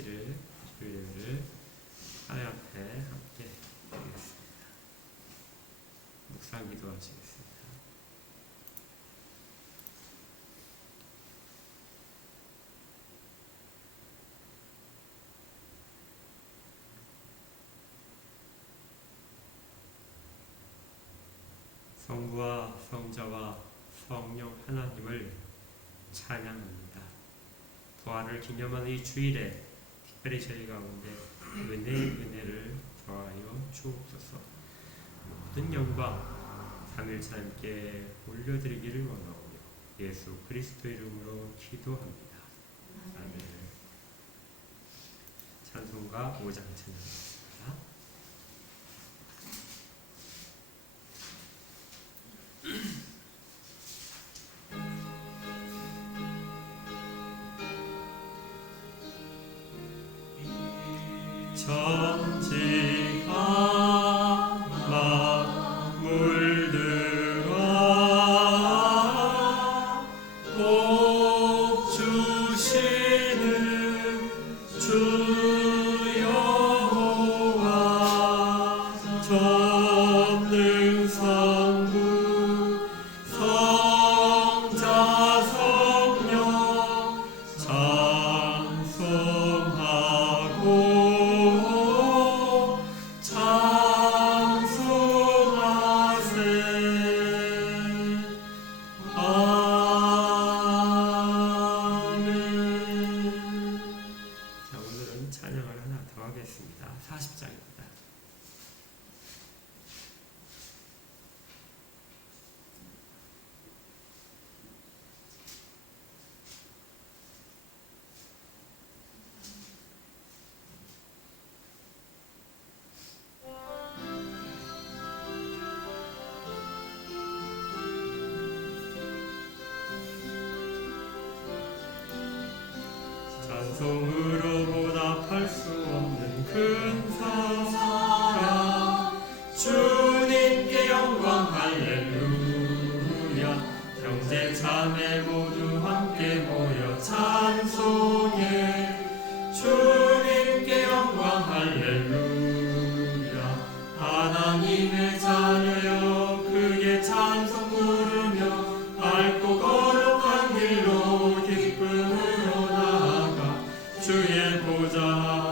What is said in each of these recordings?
마치를 주일예배를 하나님 앞에 함께 드리겠습니다. 묵상 기도하시겠습니다. 성부와 성자와 성령 하나님을 찬양합니다. 부활을 기념하는 이 주일에 특별히 저희 가운데 은혜를 더하여 주옵소서. 모든 영광 삼일차님께 올려드리기를 원하오며 예수 그리스도 이름으로 기도합니다. 아멘. 찬송가 5장 찬양입니다. 천지가 막 물들어 복 주시는 주 여호와 전능 성부 성자 성령 찬송하고 찬양을 하나 더 하겠습니다. 40장입니다. 찬송으로 보답할 수 없는 큰 사랑 주님께 영광 할렐루야. 형제 자매 모두 함께 모여 찬송해 주님께 영광 할렐루야. 하나님의 자녀여 크게 찬송 부르며 밝고 거룩한 길로 기쁨으로 나아가 주의 보좌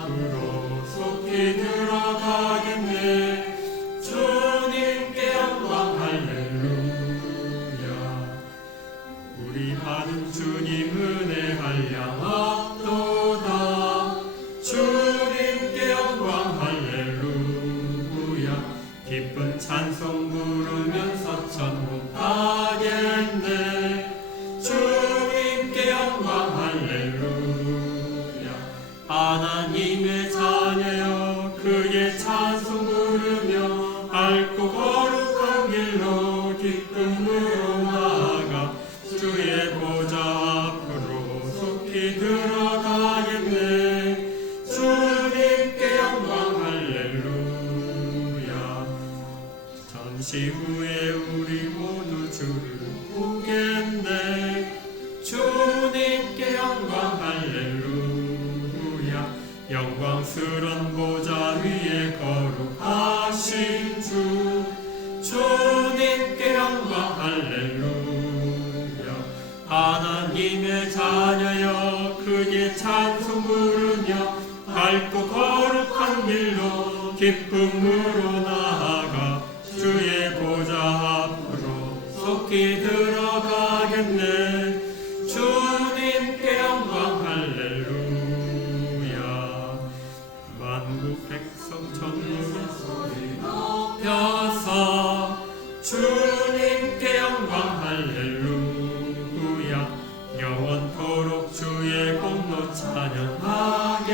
앞으로 속히 들어가겠네. 주님께 영광 할렐루야. 우리 받은 주님 은혜 한량 없도다. 주님께 영광 할렐루야. 기쁜 찬송 부르면서 천국 가겠네. 주님께 영광 할렐루야. 하나님의 자녀여 크게 찬송 부르며 밝고 거룩한 길로 기쁨으로 나아가 주의 보좌 앞으로 속히 들어가겠네. 주님께 영광 할렐루야. 전시 후에 우리 모두 주를 보겠네. 주님께 영광 할렐루야. 영광스런 보좌 위에 거룩하신 주 주님께 영광 할렐루야. 하나님의 자녀여 크게 찬송 부르며 밝고 거룩한 길로 기쁨으로 나아가 주의 보좌 앞으로 속히 들어가겠네. 주님께 영광 할렐루야. 만국 백성 전국의 소리 높여서 주님께 영광 할렐루야. 영원토록 주의 공로 찬양하겠네.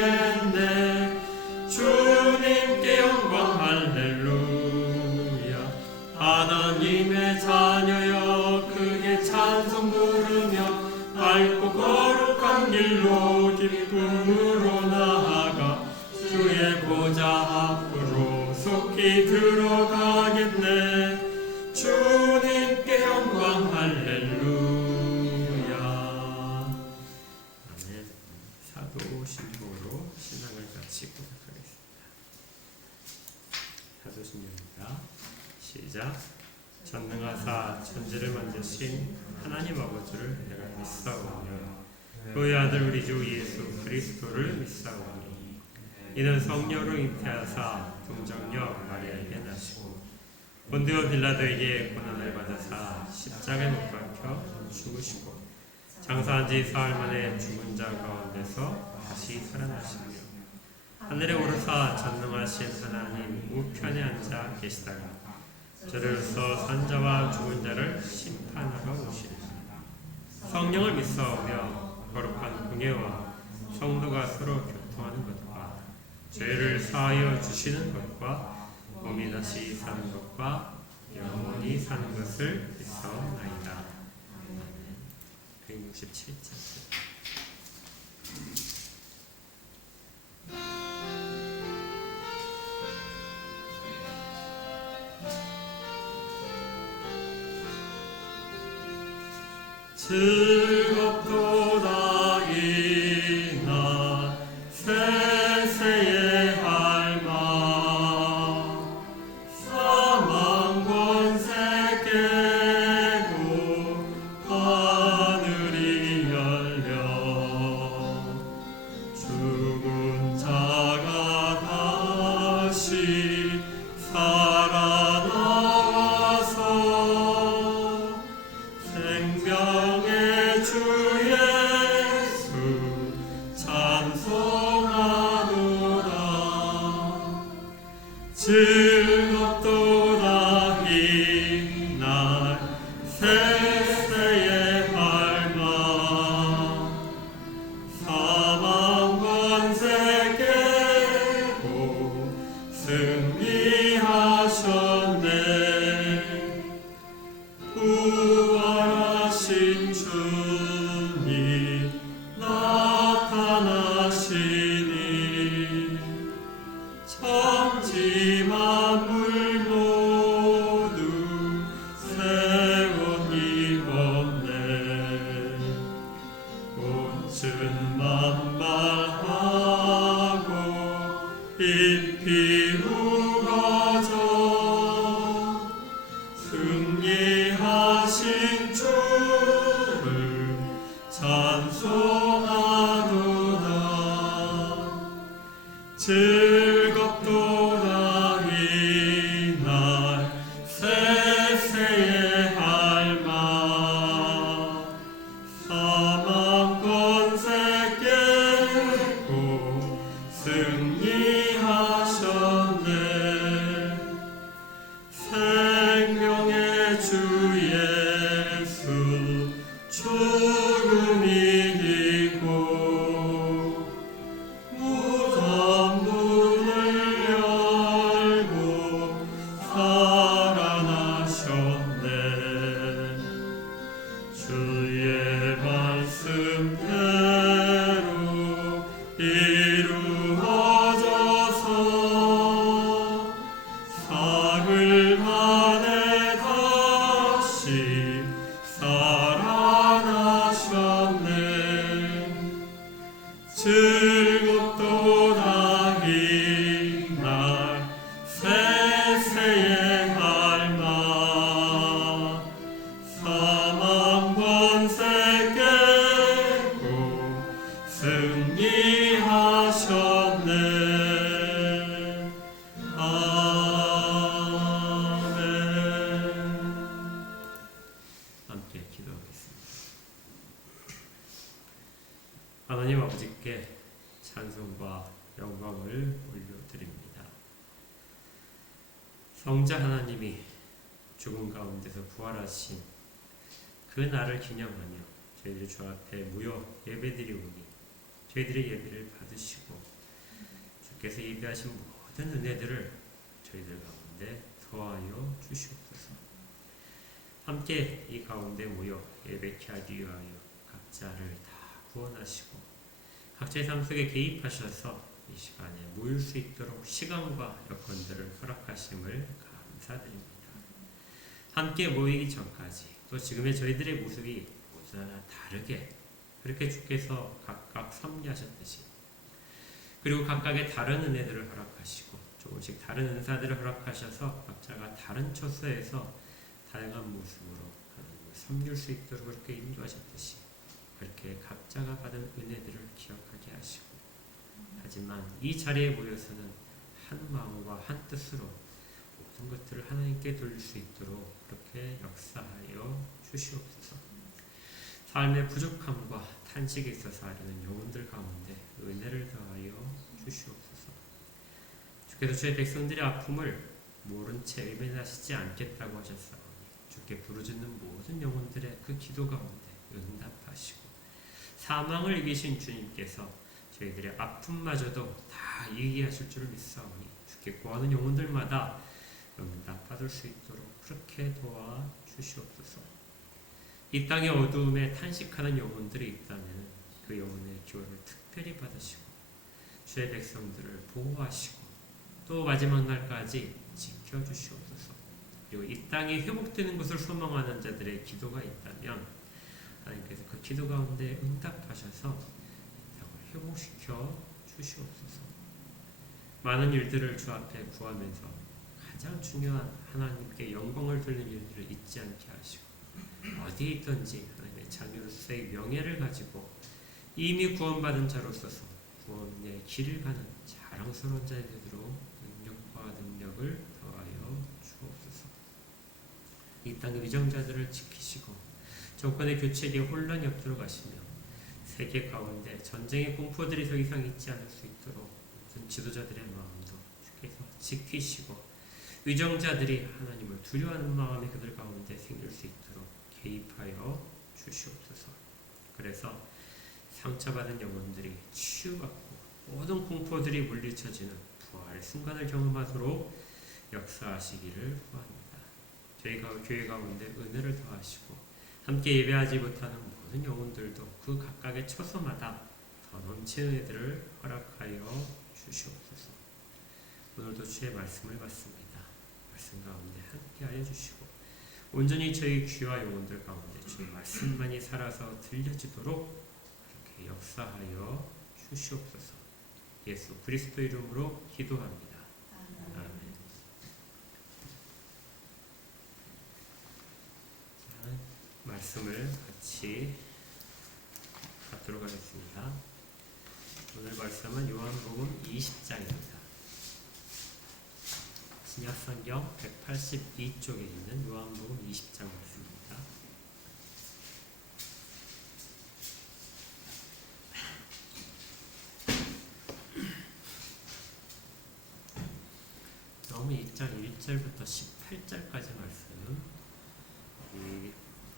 주님께 영광 할렐루야. 하나님의 자녀여 크게 찬송 부르며 밝고 거룩한 길로 기쁨으로 나아가 주의 보좌 앞으로 속히 들어가겠네. 주님께 영광 할렐루야. 아멘. 사도 기도 신청으로 신앙을 마치고 하겠습니다. 사도신경입니다. 시작. 전능하사 천지를 만드신 하나님 아버지를 내가 믿사오며 그의 아들 우리 주 예수 그리스도를 믿사오니 이는 성령으로 잉태하사 동정녀 마리아에게 나시고 본디오 빌라도에게 고난을 받으사 십자가에 못 박혀 죽으시고 장사한 지 사흘 만에 죽은 자 가운데서 다시 살아나시며 하늘에 오르사 전능하신 하나님 우편에 앉아 계시다가 저로서 산자와 죽은 자를 심판하러 오시리라. 성령을 믿사오며 거룩한 공예와 성도가 서로 교통하는 것과 죄를 사하여 주시는 것과 몸이 다시 사는 것과 영원히 사는 것을 믿사옵나이다. 167장. 즐겁도다 이날 세세의 할망 사망 권세 깨고 하늘이 열려 죽은 자가 다시 살아나와서 생명의 주 예수 찬송하노라. 즐겁도다 이날 세세의 할망 사망 권세 깨고 승리하셨네. 부활하신 주님 나타나시니 천지 만물 모두 세원 입었네. 꽃은 만발하고 잎이 우거져 승리하신 주를 찬송하노라. 즐겁도다 이날 세세의 할망 사망 권세 깨고 승리하셨네. 생명의 주 예수 죽음이 이고 무덤 문을 열고 살아나셨네. 주의 말씀대로 이루어져서 사흘 만에 다시 살아나셨네. 즐겁도다 이날 세세의 할망 사망 권세 깨고 승리하셨네. 아멘. 함께 기도하겠습니다. 하나님 아버지께 찬송과 영광을 올려드립니다. 성자 하나님이 죽음 가운데서 부활하신 그 날을 기념하며 저희들이 주 앞에 무효 예배드리오니 저희들의 예배를 받으시고 주께서 예배하신 모든 은혜들을 저희들 가운데 더하여 주시옵소서. 함께 이 가운데 모여 예배케 하기 위하여 각자를 다 구원하시고 각자의 삶 속에 개입하셔서 이 시간에 모일 수 있도록 시간과 여건들을 허락하심을 감사드립니다. 함께 모이기 전까지 또 지금의 저희들의 모습이 모두 하나 다르게 그렇게 주께서 각각 섭리하셨듯이 그리고 각각의 다른 은혜들을 허락하시고 조금씩 다른 은사들을 허락하셔서 각자가 다른 처소에서 다양한 모습으로 하나님을 섬길 수 있도록 그렇게 인도하셨듯이 그렇게 각자가 받은 은혜들을 기억하게 하시고, 하지만 이 자리에 모여서는 한 마음과 한 뜻으로 모든 것들을 하나님께 돌릴 수 있도록 그렇게 역사하여 주시옵소서. 삶의 부족함과 탄식에 있어서 하려는 영혼들 가운데 은혜를 더하여 주시옵소서. 주께서 주의 백성들의 아픔을 모른 채 외면하시지 않겠다고 하셨사오니 주께 부르짖는 모든 영혼들의 그 기도 가운데 응답하시고, 사망을 이기신 주님께서 저희들의 아픔마저도 다 이기게 하실 줄을 믿사오니 주께 구하는 영혼들마다 응답받을 수 있도록 그렇게 도와 주시옵소서. 이 땅의 어두움에 탄식하는 영혼들이 있다면 그 영혼의 기원을 특별히 받으시고 주의 백성들을 보호하시고 또 마지막 날까지 지켜주시옵소서. 그리고 이 땅이 회복되는 것을 소망하는 자들의 기도가 있다면 하나님께서 그 기도 가운데 응답하셔서 이 땅을 회복시켜 주시옵소서. 많은 일들을 주 앞에 구하면서 가장 중요한 하나님께 영광을 돌리는 일들을 잊지 않게 하시고, 어디에 있든지 하나님의 자녀로서의 명예를 가지고 이미 구원받은 자로서 구원의 길을 가는 자랑스러운 자들이 되도록 능력과 능력을 더하여 주옵소서. 이 땅의 위정자들을 지키시고 정권의 교체에 혼란이 없도록 하시며 세계 가운데 전쟁의 공포들이 더 이상 있지 않을 수 있도록 모든 지도자들의 마음도 주께서 지키시고, 위정자들이 하나님을 두려워하는 마음이 그들 가운데 생길 수 있도록 개입하여 주시옵소서. 그래서 상처받은 영혼들이 치유받고 모든 공포들이 물리쳐지는 부활의 순간을 경험하도록 역사하시기를 구합니다. 저희가 교회 가운데 은혜를 더하시고 함께 예배하지 못하는 모든 영혼들도 그 각각의 처소마다 더 넘치는 은혜들을 허락하여 주시옵소서. 오늘도 주의 말씀을 받습니다. 말씀 가운데 함께하여 주시고 온전히 저희 귀와 영혼들 가운데 주의 말씀만이 살아서 들려지도록 그렇게 역사하여 주시옵소서. 예수 그리스도 이름으로 기도합니다. 아멘. 자, 말씀을 같이 받도록 하겠습니다. 오늘 말씀은 요한복음 20장입니다. 신약성경 182쪽에 있는 요한복음 20장 말씀입니다. 요한복음 2장 1절부터 18절까지 말씀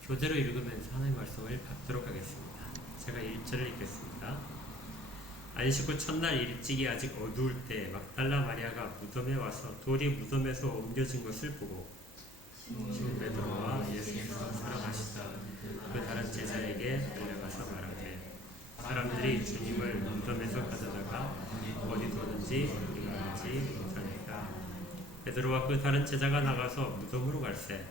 교대로 읽으면서 하나님의 말씀을 받도록 하겠습니다. 제가 1절을 읽겠습니다. 안식 후 첫날 일찍이 아직 어두울 때 막달라 마리아가 무덤에 와서 돌이 무덤에서 옮겨진 것을 보고 시몬 베드로와 예수께서 살아가시다 그 다른 제자에게 달려가서 말하되 사람들이 주님을 무덤에서 가져다가 어디 두었는지 우리가 알지 못하니까. 베드로와 그 다른 제자가 나가서 무덤으로 갈새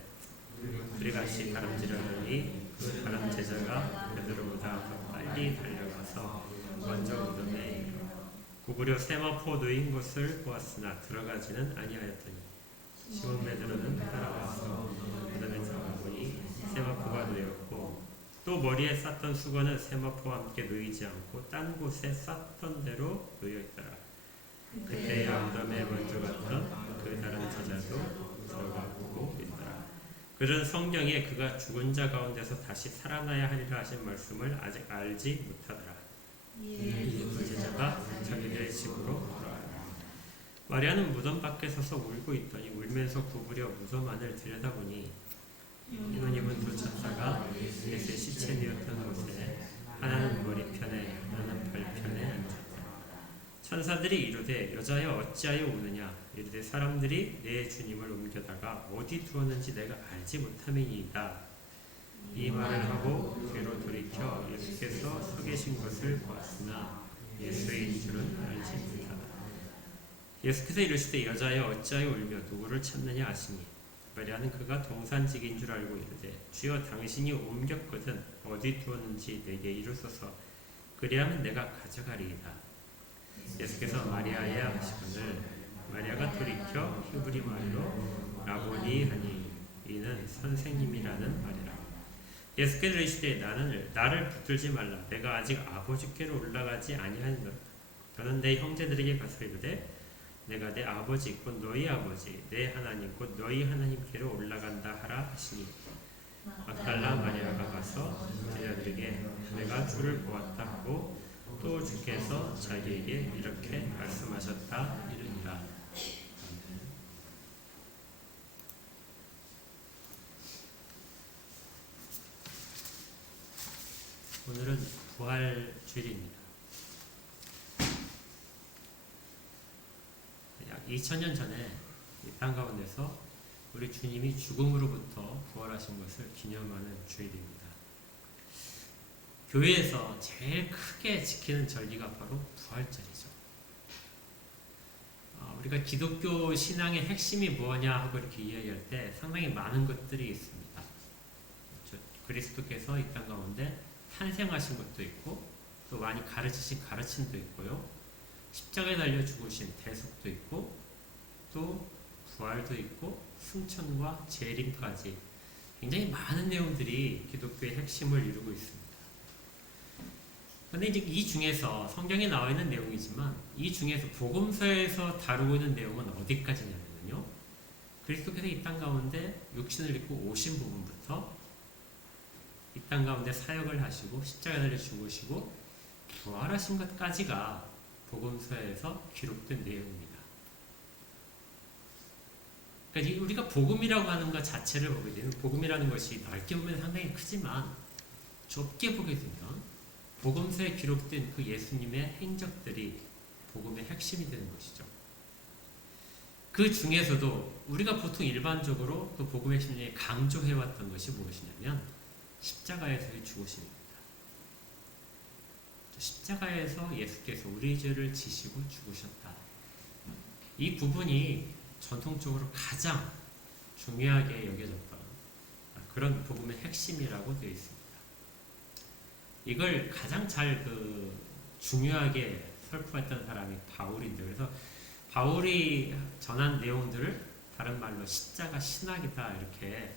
둘이 같이 다름질하더니 그 다른 제자가 베드로보다 더 빨리 달려가서 먼저 무덤에 이르러 구부려 세마포 놓인 것을 보았으나 들어가지는 아니하였더니 시몬 베드로는 따라와서 무덤에 들어가 보니 세마포가 놓였고 또 머리에 쌌던 수건은 세마포와 함께 놓이지 않고 딴 곳에 쌌던 대로 놓여 있더라. 그때 무덤에 먼저 갔던 그 다른 제자도 들어가 보고 있더라. 그런 성경에 그가 죽은 자 가운데서 다시 살아나야 하리라 하신 말씀을 아직 알지 못하더라. 그 제자가 자기들의 집으로 돌아가라. 마리아는 무덤 밖에 서서 울고 있더니 울면서 구부려 무덤 안을 들여다보니 예수님은 두 천사가 예수의 시체 되었던 곳에 하나는 머리편에 하나는 발편에 앉았다. 천사들이 이르되 여자여 어찌하여 우느냐. 이르되 사람들이 내 주님을 옮겨다가 어디 두었는지 내가 알지 못함이니이다. 이 말을 하고 뒤로 돌이켜 예수께서 서 계신 것을 보았으나 예수인 줄은 알지 못하다. 예수께서 이르시되 여자여 어찌하여 울며 누구를 찾느냐 하시니 마리아는 그가 동산직인 줄 알고 이르되 주여 당신이 옮겼거든 어디 두었는지 내게 이르소서 그리하면 내가 가져가리이다. 예수께서 마리아에 하시거늘 마리아가 돌이켜 히브리 말로 라보니 하니 이는 선생님이라는 말이라. 예수께서 이르시되 나를 붙들지 말라. 내가 아직 아버지께로 올라가지 아니하니라. 너는 내 형제들에게 가서 이르되 내가 내 아버지 곧 너희 아버지 내 하나님 곧 너희 하나님께로 올라간다 하라 하시니 막달라 마리아가 가서 제자들에게 내가 주를 보았다 하고 또 주께서 자기에게 이렇게 말씀하셨다 이르니라. 오늘은 부활주일입니다. 약 2000년 전에 이 땅 가운데서 우리 주님이 죽음으로부터 부활하신 것을 기념하는 주일입니다. 교회에서 제일 크게 지키는 절기가 바로 부활절이죠. 우리가 기독교 신앙의 핵심이 뭐냐 하고 이렇게 이야기할 때 상당히 많은 것들이 있습니다. 그리스도께서 이 땅 가운데 탄생하신 것도 있고 또 많이 가르치신 가르침도 있고요. 십자가에 달려 죽으신 대속도 있고 또 부활도 있고 승천과 재림까지 굉장히 많은 내용들이 기독교의 핵심을 이루고 있습니다. 그런데 이제 이 중에서 성경에 나와 있는 내용이지만 이 중에서 복음서에서 다루고 있는 내용은 어디까지냐면요. 그리스도께서 이 땅 가운데 육신을 입고 오신 부분부터 이 땅 가운데 사역을 하시고 십자가에 달려 죽으시고 부활하신 것까지가 복음서에서 기록된 내용입니다. 그러니까 우리가 복음이라고 하는 것 자체를 보게 되면 복음이라는 것이 넓게 보면 상당히 크지만 좁게 보게 되면 복음서에 기록된 그 예수님의 행적들이 복음의 핵심이 되는 것이죠. 그 중에서도 우리가 보통 일반적으로 또 복음의 핵심 중에 강조해왔던 것이 무엇이냐면 십자가에서의 죽으심입니다. 십자가에서 예수께서 우리 죄를 지시고 죽으셨다. 이 부분이 전통적으로 가장 중요하게 여겨졌던 그런 복음의 핵심이라고 되어 있습니다. 이걸 가장 잘 중요하게 설포했던 사람이 바울인데 그래서 바울이 전한 내용들을 다른 말로 십자가 신학이다 이렇게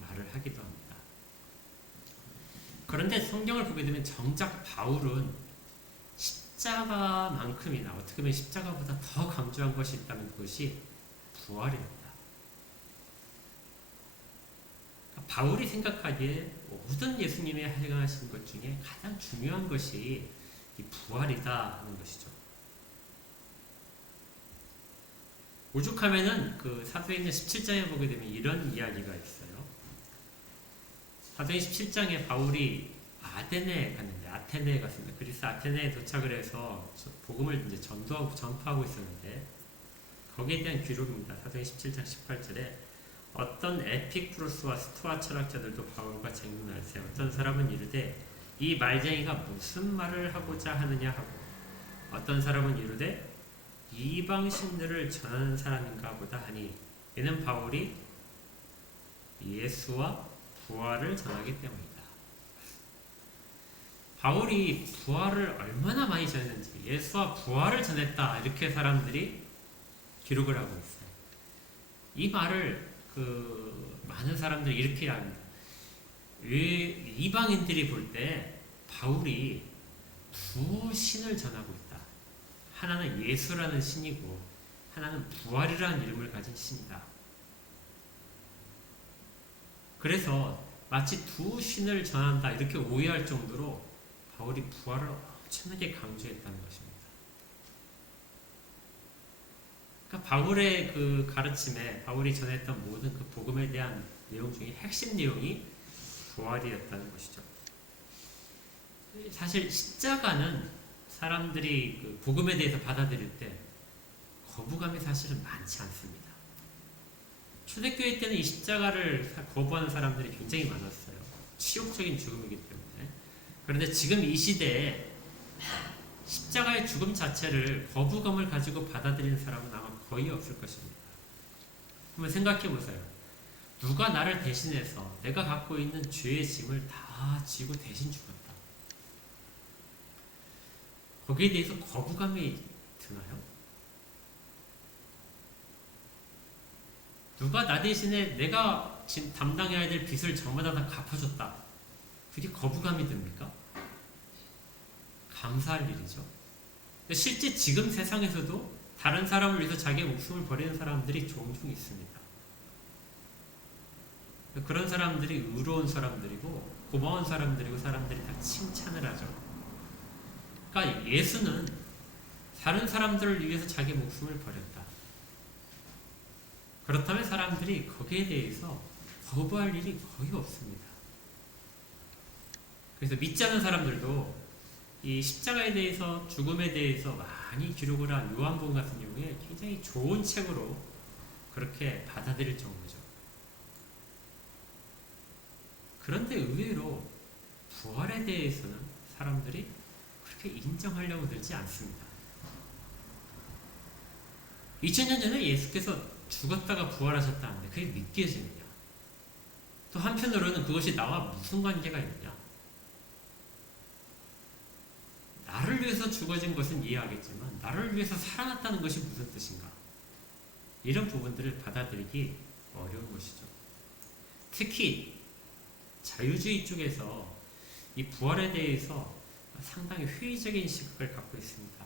말을 하기도 합니다. 그런데 성경을 보게 되면 정작 바울은 십자가만큼이나 어떻게 보면 십자가보다 더 강조한 것이 있다면 그것이 부활입니다. 그러니까 바울이 생각하기에 모든 예수님이 행하신 것 중에 가장 중요한 것이 이 부활이다 하는 것이죠. 오죽하면은 사도행전 17장에 보게 되면 이런 이야기가 있어요. 사도행전 17장에 바울이 아테네에 갔습니다. 그리스 아테네에 도착을 해서 복음을 이제 전파하고 있었는데 거기에 대한 기록입니다. 사도행전 17장 18절에 어떤 에피쿠로스와 스토아 철학자들도 바울과 쟁론할세 어떤 사람은 이르되 이 말쟁이가 무슨 말을 하고자 하느냐 하고 어떤 사람은 이르되 이방신들을 전하는 사람인가 보다 하니 이는 바울이 예수와 부활을 전하기 때문이다. 바울이 부활을 얼마나 많이 전했는지 예수와 부활을 전했다 이렇게 사람들이 기록을 하고 있어요. 이 말을 많은 사람들이 이렇게 합니다. 이방인들이 볼 때 바울이 두 신을 전하고 있다. 하나는 예수라는 신이고 하나는 부활이라는 이름을 가진 신이다. 그래서 마치 두 신을 전한다 이렇게 오해할 정도로 바울이 부활을 엄청나게 강조했다는 것입니다. 그러니까 바울의 가르침에 바울이 전했던 모든 복음에 대한 내용 중에 핵심 내용이 부활이었다는 것이죠. 사실 십자가는 사람들이 복음에 대해서 받아들일 때 거부감이 사실은 많지 않습니다. 초대교회 때는 이 십자가를 거부하는 사람들이 굉장히 많았어요. 치욕적인 죽음이기 때문에. 그런데 지금 이 시대에 십자가의 죽음 자체를 거부감을 가지고 받아들이는 사람은 아마 거의 없을 것입니다. 한번 생각해 보세요. 누가 나를 대신해서 내가 갖고 있는 죄의 짐을 다 지고 대신 죽었다. 거기에 대해서 거부감이 드나요? 누가 나 대신에 내가 지금 담당해야 될 빚을 저마다 다 갚아줬다. 그게 거부감이 듭니까? 감사할 일이죠. 근데 실제 지금 세상에서도 다른 사람을 위해서 자기의 목숨을 버리는 사람들이 종종 있습니다. 그런 사람들이 의로운 사람들이고 고마운 사람들이고 사람들이 다 칭찬을 하죠. 그러니까 예수는 다른 사람들을 위해서 자기 목숨을 버렸다. 그렇다면 사람들이 거기에 대해서 거부할 일이 거의 없습니다. 그래서 믿지 않는 사람들도 이 십자가에 대해서 죽음에 대해서 많이 기록을 한 요한복음 같은 경우에 굉장히 좋은 책으로 그렇게 받아들일 정도죠. 그런데 의외로 부활에 대해서는 사람들이 그렇게 인정하려고 들지 않습니다. 2000년 전에 예수께서 죽었다가 부활하셨다는데 그게 믿겨지느냐? 또 한편으로는 그것이 나와 무슨 관계가 있느냐? 나를 위해서 죽어진 것은 이해하겠지만 나를 위해서 살아났다는 것이 무슨 뜻인가? 이런 부분들을 받아들이기 어려운 것이죠. 특히 자유주의 쪽에서 이 부활에 대해서 상당히 회의적인 시각을 갖고 있습니다.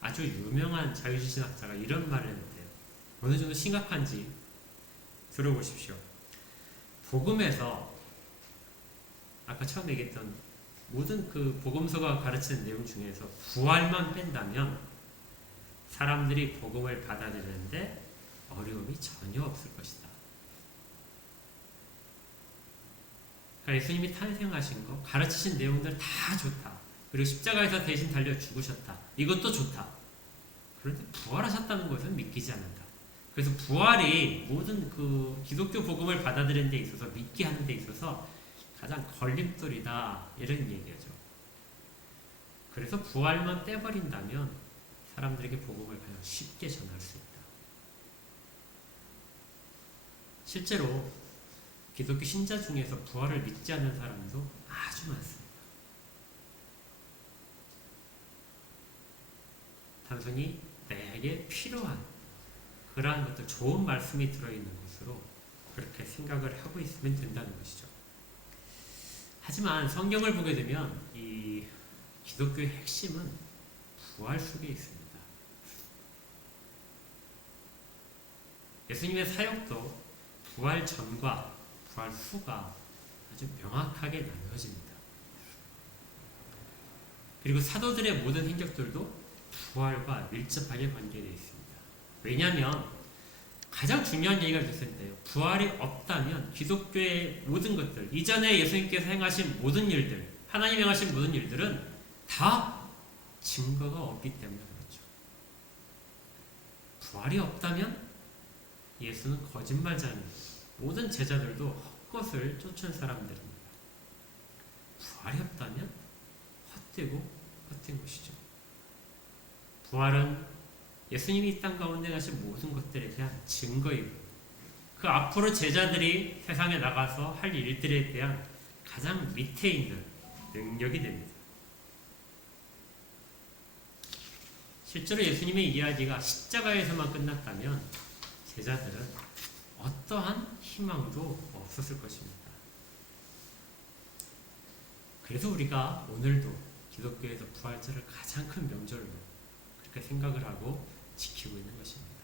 아주 유명한 자유주의 신학자가 이런 말을 했는데요. 어느 정도 심각한지 들어보십시오. 복음에서 아까 처음 얘기했던 모든 그 복음서가 가르치는 내용 중에서 부활만 뺀다면 사람들이 복음을 받아들이는데 어려움이 전혀 없을 것이다. 그러니까 예수님이 탄생하신 거, 가르치신 내용들 다 좋다. 그리고 십자가에서 대신 달려 죽으셨다. 이것도 좋다. 그런데 부활하셨다는 것은 믿기지 않는다. 그래서 부활이 모든 그 기독교 복음을 받아들이는 데 있어서 믿게 하는 데 있어서 가장 걸림돌이다. 이런 얘기죠. 그래서 부활만 떼버린다면 사람들에게 복음을 가장 쉽게 전할 수 있다. 실제로 기독교 신자 중에서 부활을 믿지 않는 사람도 아주 많습니다. 단순히 내게 필요한 그러한 것들, 좋은 말씀이 들어있는 것으로 그렇게 생각을 하고 있으면 된다는 것이죠. 하지만 성경을 보게 되면 이 기독교의 핵심은 부활 속에 있습니다. 예수님의 사역도 부활 전과 부활 후가 아주 명확하게 나누어집니다. 그리고 사도들의 모든 행적들도 부활과 밀접하게 관계되어 있습니다. 왜냐하면 가장 중요한 얘기가 있을 텐데요. 부활이 없다면 기독교의 모든 것들, 이전에 예수님께서 행하신 모든 일들, 하나님 행하신 모든 일들은 다 증거가 없기 때문에 그렇죠. 부활이 없다면 예수는 거짓말자입니다. 모든 제자들도 헛것을 쫓은 사람들입니다. 부활이 없다면 헛되고 헛된 것이죠. 부활은 예수님이 이 땅 가운데 하신 모든 것들에 대한 증거이고 그 앞으로 제자들이 세상에 나가서 할 일들에 대한 가장 밑에 있는 능력이 됩니다. 실제로 예수님의 이야기가 십자가에서만 끝났다면 제자들은 어떠한 희망도 없었을 것입니다. 그래서 우리가 오늘도 기독교에서 부활절을 가장 큰 명절로 그렇게 생각을 하고 지키고 있는 것입니다.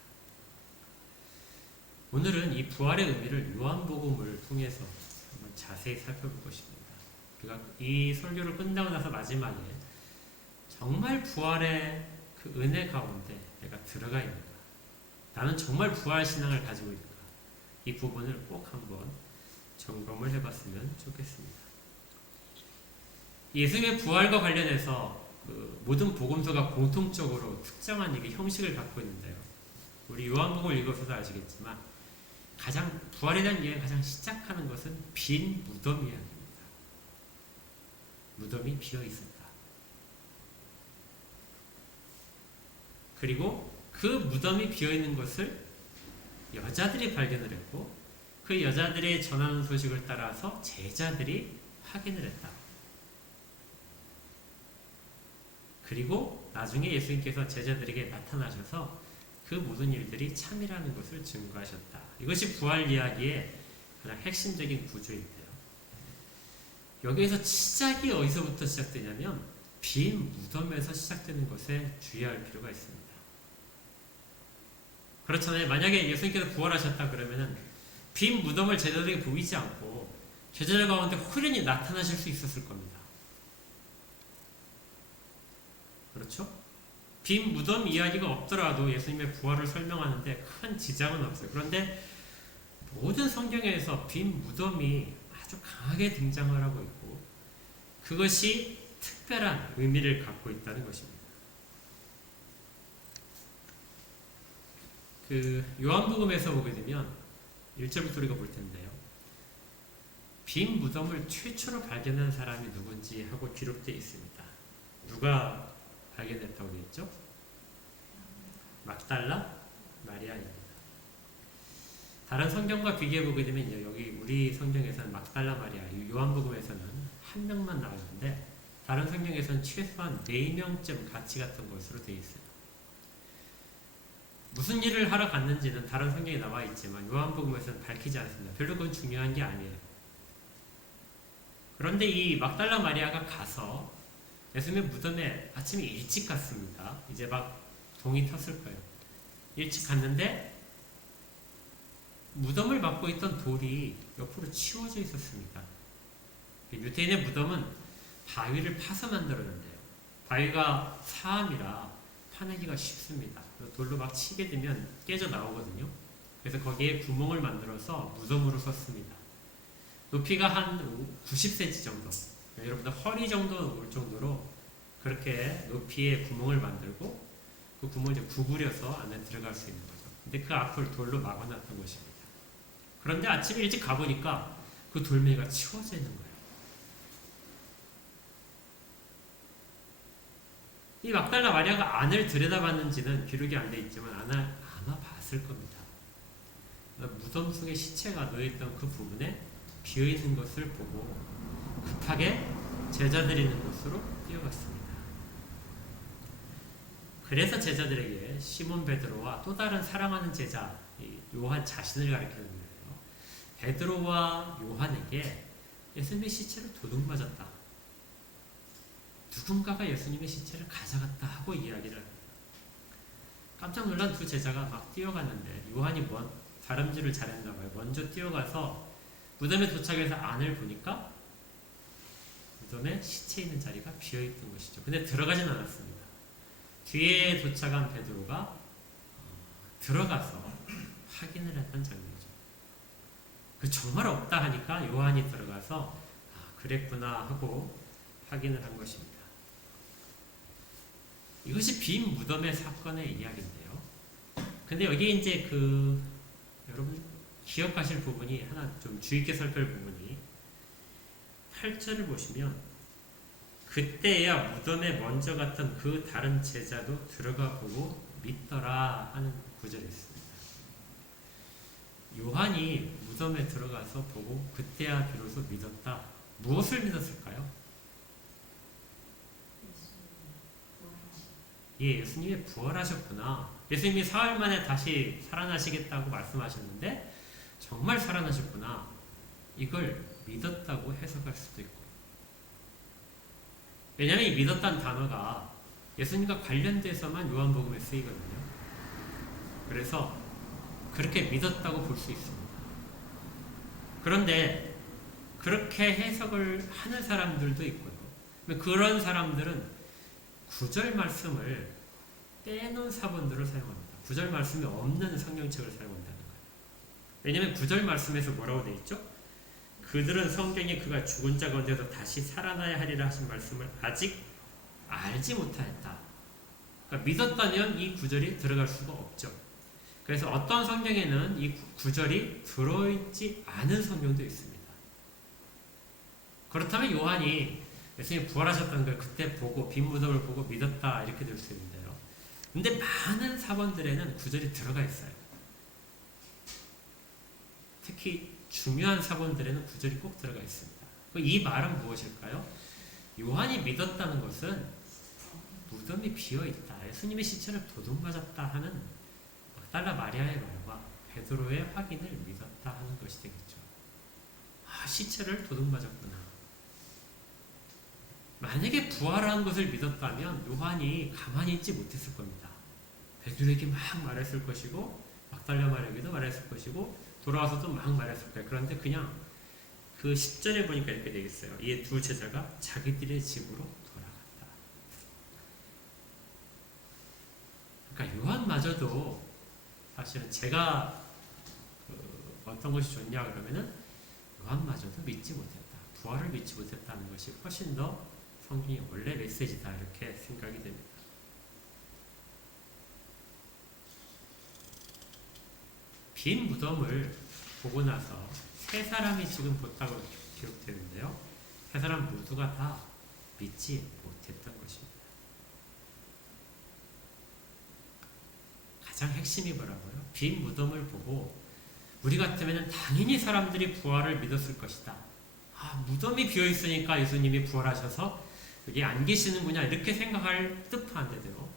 오늘은 이 부활의 의미를 요한복음을 통해서 한번 자세히 살펴볼 것입니다. 우리가 이 설교를 끝나고 나서 마지막에 정말 부활의 그 은혜 가운데 내가 들어가 있는가? 나는 정말 부활 신앙을 가지고 있는가? 이 부분을 꼭 한번 점검을 해봤으면 좋겠습니다. 예수님의 부활과 관련해서 그 모든 복음서가 공통적으로 특정한 이게 형식을 갖고 있는데요. 우리 요한복음을 읽어서도 아시겠지만 가장 부활에 대한 이야기가 가장 시작하는 것은 빈 무덤 이야기입니다. 무덤이 비어 있었다. 그리고 그 무덤이 비어 있는 것을 여자들이 발견을 했고 그 여자들의 전하는 소식을 따라서 제자들이 확인을 했다. 그리고 그리고 나중에 예수님께서 제자들에게 나타나셔서 그 모든 일들이 참이라는 것을 증거하셨다. 이것이 부활 이야기의 가장 핵심적인 구조인데요. 여기에서 시작이 어디서부터 시작되냐면 빈 무덤에서 시작되는 것에 주의할 필요가 있습니다. 그렇잖아요. 만약에 예수님께서 부활하셨다 그러면은 빈 무덤을 제자들에게 보이지 않고 제자들 가운데 호련히 나타나실 수 있었을 겁니다. 그렇죠? 빈 무덤 이야기가 없더라도 예수님의 부활을 설명하는데 큰 지장은 없어요. 그런데 모든 성경에서 빈 무덤이 아주 강하게 등장을 하고 있고 그것이 특별한 의미를 갖고 있다는 것입니다. 그 요한복음에서 보게 되면 1절부터 우리가 볼 텐데요. 빈 무덤을 최초로 발견한 사람이 누군지 하고 기록되어 있습니다. 누가 발견했다고 되어 있죠? 막달라 마리아입니다. 다른 성경과 비교해 보게 되면 여기 우리 성경에서는 막달라 마리아, 요한복음에서는 한 명만 나오는데 다른 성경에서는 최소한 4명쯤 같이 갔던 것으로 되어 있어요. 무슨 일을 하러 갔는지는 다른 성경에 나와 있지만 요한복음에서는 밝히지 않습니다. 별로 그건 중요한 게 아니에요. 그런데 이 막달라 마리아가 가서 예수님의 무덤에 아침에 일찍 갔습니다. 이제 막 동이 텄을 거예요. 일찍 갔는데 무덤을 막고 있던 돌이 옆으로 치워져 있었습니다. 유대인의 무덤은 바위를 파서 만들었는데요. 바위가 사암이라 파내기가 쉽습니다. 돌로 막 치게 되면 깨져 나오거든요. 그래서 거기에 구멍을 만들어서 무덤으로 썼습니다. 높이가 한 90cm 정도, 여러분들 허리 정도 올 정도로 그렇게 높이에 구멍을 만들고 그 구멍을 이제 구부려서 안에 들어갈 수 있는 거죠. 근데 그 앞을 돌로 막아놨던 것입니다. 그런데 아침에 일찍 가보니까 그 돌멩이가 치워져 있는 거예요. 이 막달라 마리아가 안을 들여다봤는지는 기록이 안 돼 있지만 아마 봤을 겁니다. 무덤 속에 시체가 놓여있던 그 부분에 비어있는 것을 보고 급하게 제자들이 있는 곳으로 뛰어갔습니다. 그래서 제자들에게 시몬 베드로와 또 다른 사랑하는 제자 요한 자신을 가리키는 거예요. 베드로와 요한에게 예수님의 시체를 도둑맞았다. 누군가가 예수님의 시체를 가져갔다 하고 이야기를 합니다. 깜짝 놀란 두 제자가 막 뛰어갔는데 요한이 다름질을 잘했나 봐요. 먼저 뛰어가서 무덤에 도착해서 안을 보니까 무덤에 시체 있는 자리가 비어있던 것이죠. 근데 들어가진 않았습니다. 뒤에 도착한 베드로가 들어가서 확인을 했던 장면이죠. 정말 없다 하니까 요한이 들어가서 그랬구나 하고 확인을 한 것입니다. 이것이 빈 무덤의 사건의 이야기인데요. 근데 여기 이제 여러분 기억하실 부분이 하나 좀 주의 깊게 살펴볼 부분이 8절을 보시면 그때야 무덤에 먼저 갔던 그 다른 제자도 들어가 보고 믿더라 하는 구절이 있습니다. 요한이 무덤에 들어가서 보고 그때야 비로소 믿었다. 무엇을 믿었을까요? 예수님이 부활하셨구나. 예수님이 사흘 만에 다시 살아나시겠다고 말씀하셨는데 정말 살아나셨구나. 이걸 믿었다고 해석할 수도 있고. 왜냐하면 이 믿었다는 단어가 예수님과 관련돼서만 요한복음에 쓰이거든요. 그래서 그렇게 믿었다고 볼 수 있습니다. 그런데 그렇게 해석을 하는 사람들도 있고요. 그런 사람들은 9절 말씀을 빼놓은 사본들을 사용합니다. 9절 말씀이 없는 성경책을 사용한다는 거예요. 왜냐하면 9절 말씀에서 뭐라고 되어 있죠? 그들은 성경에 그가 죽은 자 가운데서 다시 살아나야 하리라 하신 말씀을 아직 알지 못하였다. 그러니까 믿었다면 이 9절이 들어갈 수가 없죠. 그래서 어떤 성경에는 이 9절이 들어있지 않은 성경도 있습니다. 그렇다면 요한이 예수님이 부활하셨다는 걸 그때 보고 빈 무덤을 보고 믿었다 이렇게 될 수 있는데요. 근데 많은 사본들에는 9절이 들어가 있어요. 특히 중요한 사본들에는 9절이 꼭 들어가 있습니다. 이 말은 무엇일까요? 요한이 믿었다는 것은 무덤이 비어있다. 예수님의 시체를 도둑맞았다 하는 막달라 마리아의 말과 베드로의 확인을 믿었다 하는 것이 되겠죠. 아, 시체를 도둑맞았구나. 만약에 부활한 것을 믿었다면 요한이 가만히 있지 못했을 겁니다. 베드로에게 막 말했을 것이고 막달라 마리아에게도 말했을 것이고 돌아와서도 막 말했을 거예요. 그런데 그냥 그 10절에 보니까 이렇게 되어 있어요. 이 두 제자가 자기들의 집으로 돌아갔다. 그러니까 요한마저도 사실은 제가 어떤 것이 좋냐 그러면은 요한마저도 믿지 못했다. 부활을 믿지 못했다는 것이 훨씬 더 성경의 원래 메시지다 이렇게 생각이 됩니다. 빈 무덤을 보고 나서 세 사람이 지금 보다고 기록되는데요. 세 사람 모두가 다 믿지 못했던 것입니다. 가장 핵심이 뭐라고요? 빈 무덤을 보고 우리 같으면 당연히 사람들이 부활을 믿었을 것이다. 아, 무덤이 비어있으니까 예수님이 부활하셔서 여기 안 계시는구나 이렇게 생각할 듯한데도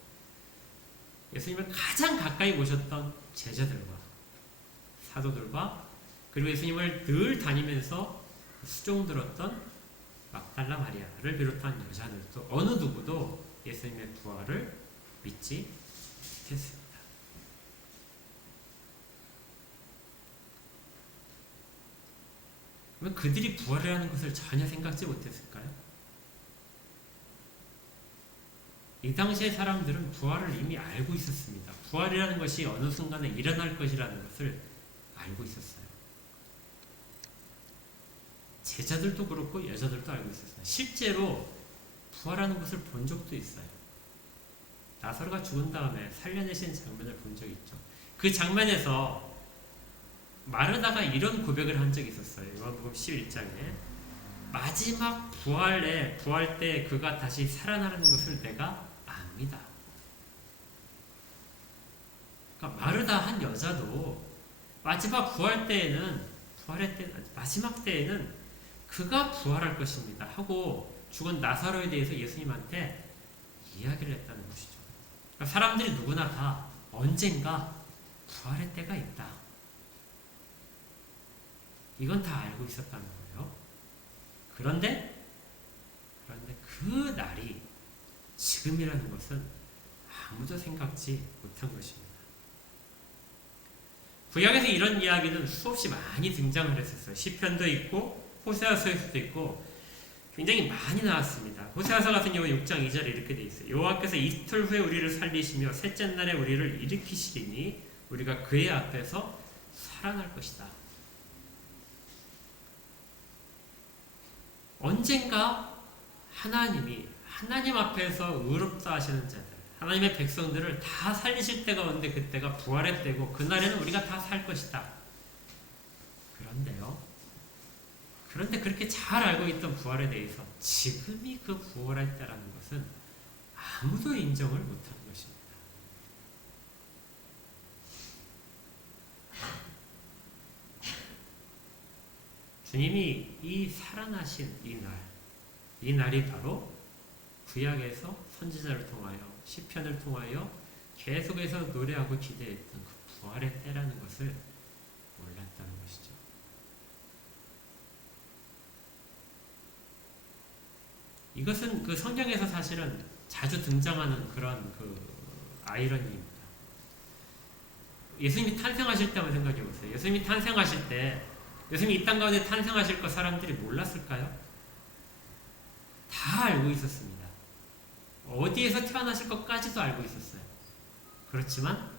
예수님을 가장 가까이 모셨던 제자들과 사도들과 그리고 예수님을 늘 다니면서 수종 들었던 막달라 마리아를 비롯한 여자들도 어느 누구도 예수님의 부활을 믿지 못했습니다. 그러면 그들이 부활이라는 것을 전혀 생각지 못했을까요? 이 당시의 사람들은 부활을 이미 알고 있었습니다. 부활이라는 것이 어느 순간에 일어날 것이라는 것을 알고 있었어요. 제자들도 그렇고 여자들도 알고 있었어요. 실제로 부활하는 것을 본 적도 있어요. 나사로가 죽은 다음에 살려내신 장면을 본 적이 있죠. 그 장면에서 마르다가 이런 고백을 한 적이 있었어요. 요한복음 11장에 마지막 부활 때 그가 다시 살아나는 것을 내가 압니다. 그러니까 마르다 한 여자도 마지막 마지막 때에는 그가 부활할 것입니다 하고 죽은 나사로에 대해서 예수님한테 이야기를 했다는 것이죠. 그러니까 사람들이 누구나 다 언젠가 부활의 때가 있다. 이건 다 알고 있었다는 거예요. 그런데 그 날이 지금이라는 것은 아무도 생각지 못한 것입니다. 구약에서 이런 이야기는 수없이 많이 등장을 했었어요. 시편도 있고 호세아서에서도 있고 굉장히 많이 나왔습니다. 호세아서 같은 경우 6장 2절에 이렇게 되어 있어요. 여호와께서 이틀 후에 우리를 살리시며 셋째 날에 우리를 일으키시리니 우리가 그의 앞에서 살아날 것이다. 언젠가 하나님이 하나님 앞에서 의롭다 하시는 자들, 하나님의 백성들을 다 살리실 때가 오는데 그때가 부활의 때고 그날에는 우리가 다 살 것이다. 그런데 그렇게 잘 알고 있던 부활에 대해서 지금이 그 부활의 때라는 것은 아무도 인정을 못하는 것입니다. 주님이 이 살아나신 이 날이 바로 구약에서 선지자를 통하여 시편을 통하여 계속해서 노래하고 기대했던 그 부활의 때라는 것을 몰랐다는 것이죠. 이것은 그 성경에서 사실은 자주 등장하는 그런 그 아이러니입니다. 예수님이 탄생하실 때 한번 생각해 보세요. 예수님이 탄생하실 때 예수님이 이 땅 가운데 탄생하실 거 사람들이 몰랐을까요? 다 알고 있었습니다. 어디에서 태어나실 것까지도 알고 있었어요. 그렇지만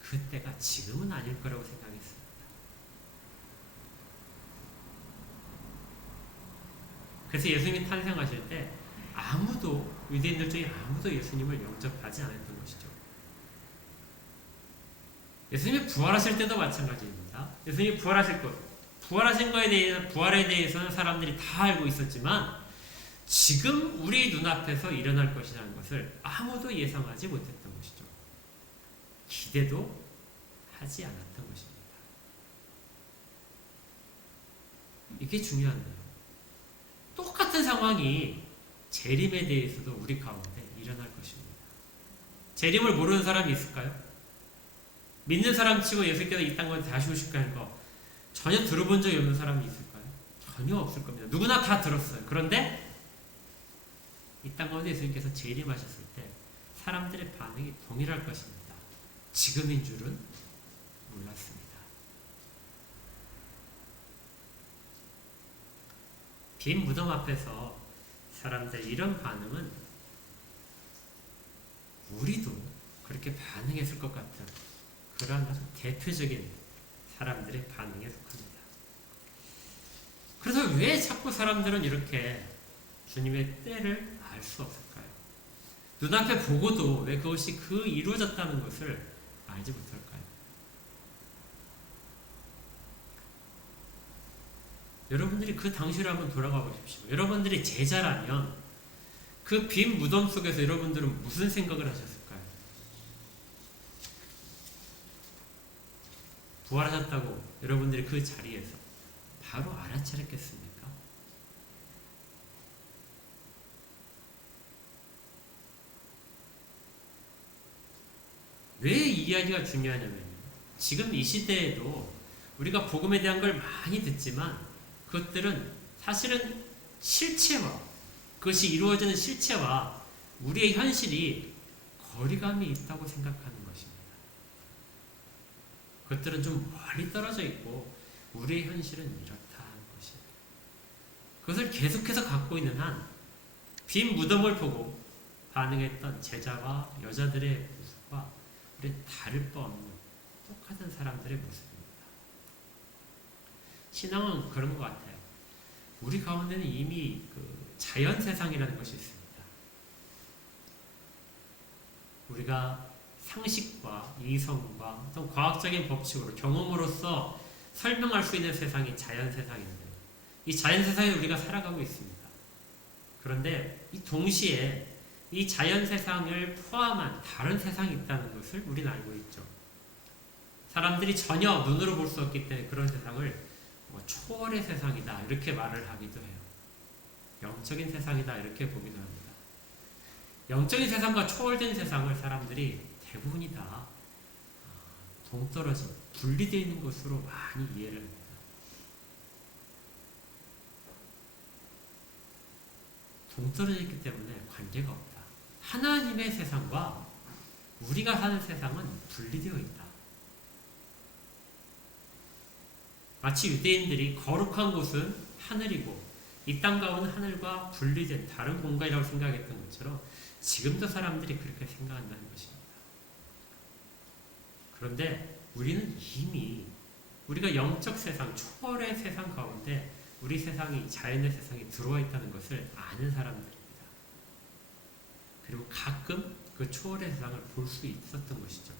그때가 지금은 아닐 거라고 생각했습니다. 그래서 예수님이 탄생하실 때 유대인들 중에 아무도 예수님을 영접하지 않았던 것이죠. 예수님이 부활하실 때도 마찬가지입니다. 예수님이 부활하신 거에 대해서, 부활에 대해서는 사람들이 다 알고 있었지만 지금 우리 눈앞에서 일어날 것이라는 것을 아무도 예상하지 못했던 것이죠. 기대도 하지 않았던 것입니다. 이게 중요한데요. 똑같은 상황이 재림에 대해서도 우리 가운데 일어날 것입니다. 재림을 모르는 사람이 있을까요? 믿는 사람 치고 예수께서 이 땅 가운데 다시 오실 거라는 거 전혀 들어본 적이 없는 사람이 있을까요? 전혀 없을 겁니다. 누구나 다 들었어요. 그런데 이 땅 가운데 예수님께서 재림하셨을 때 사람들의 반응이 동일할 것입니다. 지금인 줄은 몰랐습니다. 빈 무덤 앞에서 사람들 이런 반응은 우리도 그렇게 반응했을 것 같은 그런 아주 대표적인 사람들의 반응에 속합니다. 그래서 왜 자꾸 사람들은 이렇게 주님의 때를 알 수 없을까요? 눈앞에 보고도 왜 그것이 이루어졌다는 것을 알지 못할까요? 여러분들이 그 당시로 한번 돌아가 보십시오. 여러분들이 제자라면 그 빈 무덤 속에서 여러분들은 무슨 생각을 하셨을까요? 부활하셨다고 여러분들이 그 자리에서 바로 알아차렸겠습니까? 왜 이 이야기가 중요하냐면요. 지금 이 시대에도 우리가 복음에 대한 걸 많이 듣지만 그것들은 사실은 실체와 그것이 이루어지는 실체와 우리의 현실이 거리감이 있다고 생각하는 것입니다. 그것들은 좀 멀리 떨어져 있고 우리의 현실은 이렇다는 것입니다. 그것을 계속해서 갖고 있는 한 빈 무덤을 보고 반응했던 제자와 여자들의 모습과 우리는 다를 바 없는 똑같은 사람들의 모습입니다. 신앙은 그런 것 같아요. 우리 가운데는 이미 자연 세상이라는 것이 있습니다. 우리가 상식과 이성과 어떤 과학적인 법칙으로 경험으로서 설명할 수 있는 세상이 자연 세상인데 이 자연 세상에 우리가 살아가고 있습니다. 그런데 이 동시에 이 자연 세상을 포함한 다른 세상이 있다는 것을 우리는 알고 있죠. 사람들이 전혀 눈으로 볼 수 없기 때문에 그런 세상을 초월의 세상이다 이렇게 말을 하기도 해요. 영적인 세상이다 이렇게 보기도 합니다. 영적인 세상과 초월된 세상을 사람들이 대부분이 다 동떨어진 분리되어 있는 것으로 많이 이해를 합니다. 동떨어져 있기 때문에 관계가 없다. 하나님의 세상과 우리가 사는 세상은 분리되어 있다. 마치 유대인들이 거룩한 곳은 하늘이고 이 땅 가운데 하늘과 분리된 다른 공간이라고 생각했던 것처럼 지금도 사람들이 그렇게 생각한다는 것입니다. 그런데 우리는 이미 우리가 영적 세상, 초월의 세상 가운데 우리 세상이 자연의 세상에 들어와 있다는 것을 아는 사람들입니다. 그리고 가끔 그 초월의 세상을 볼 수 있었던 것이죠.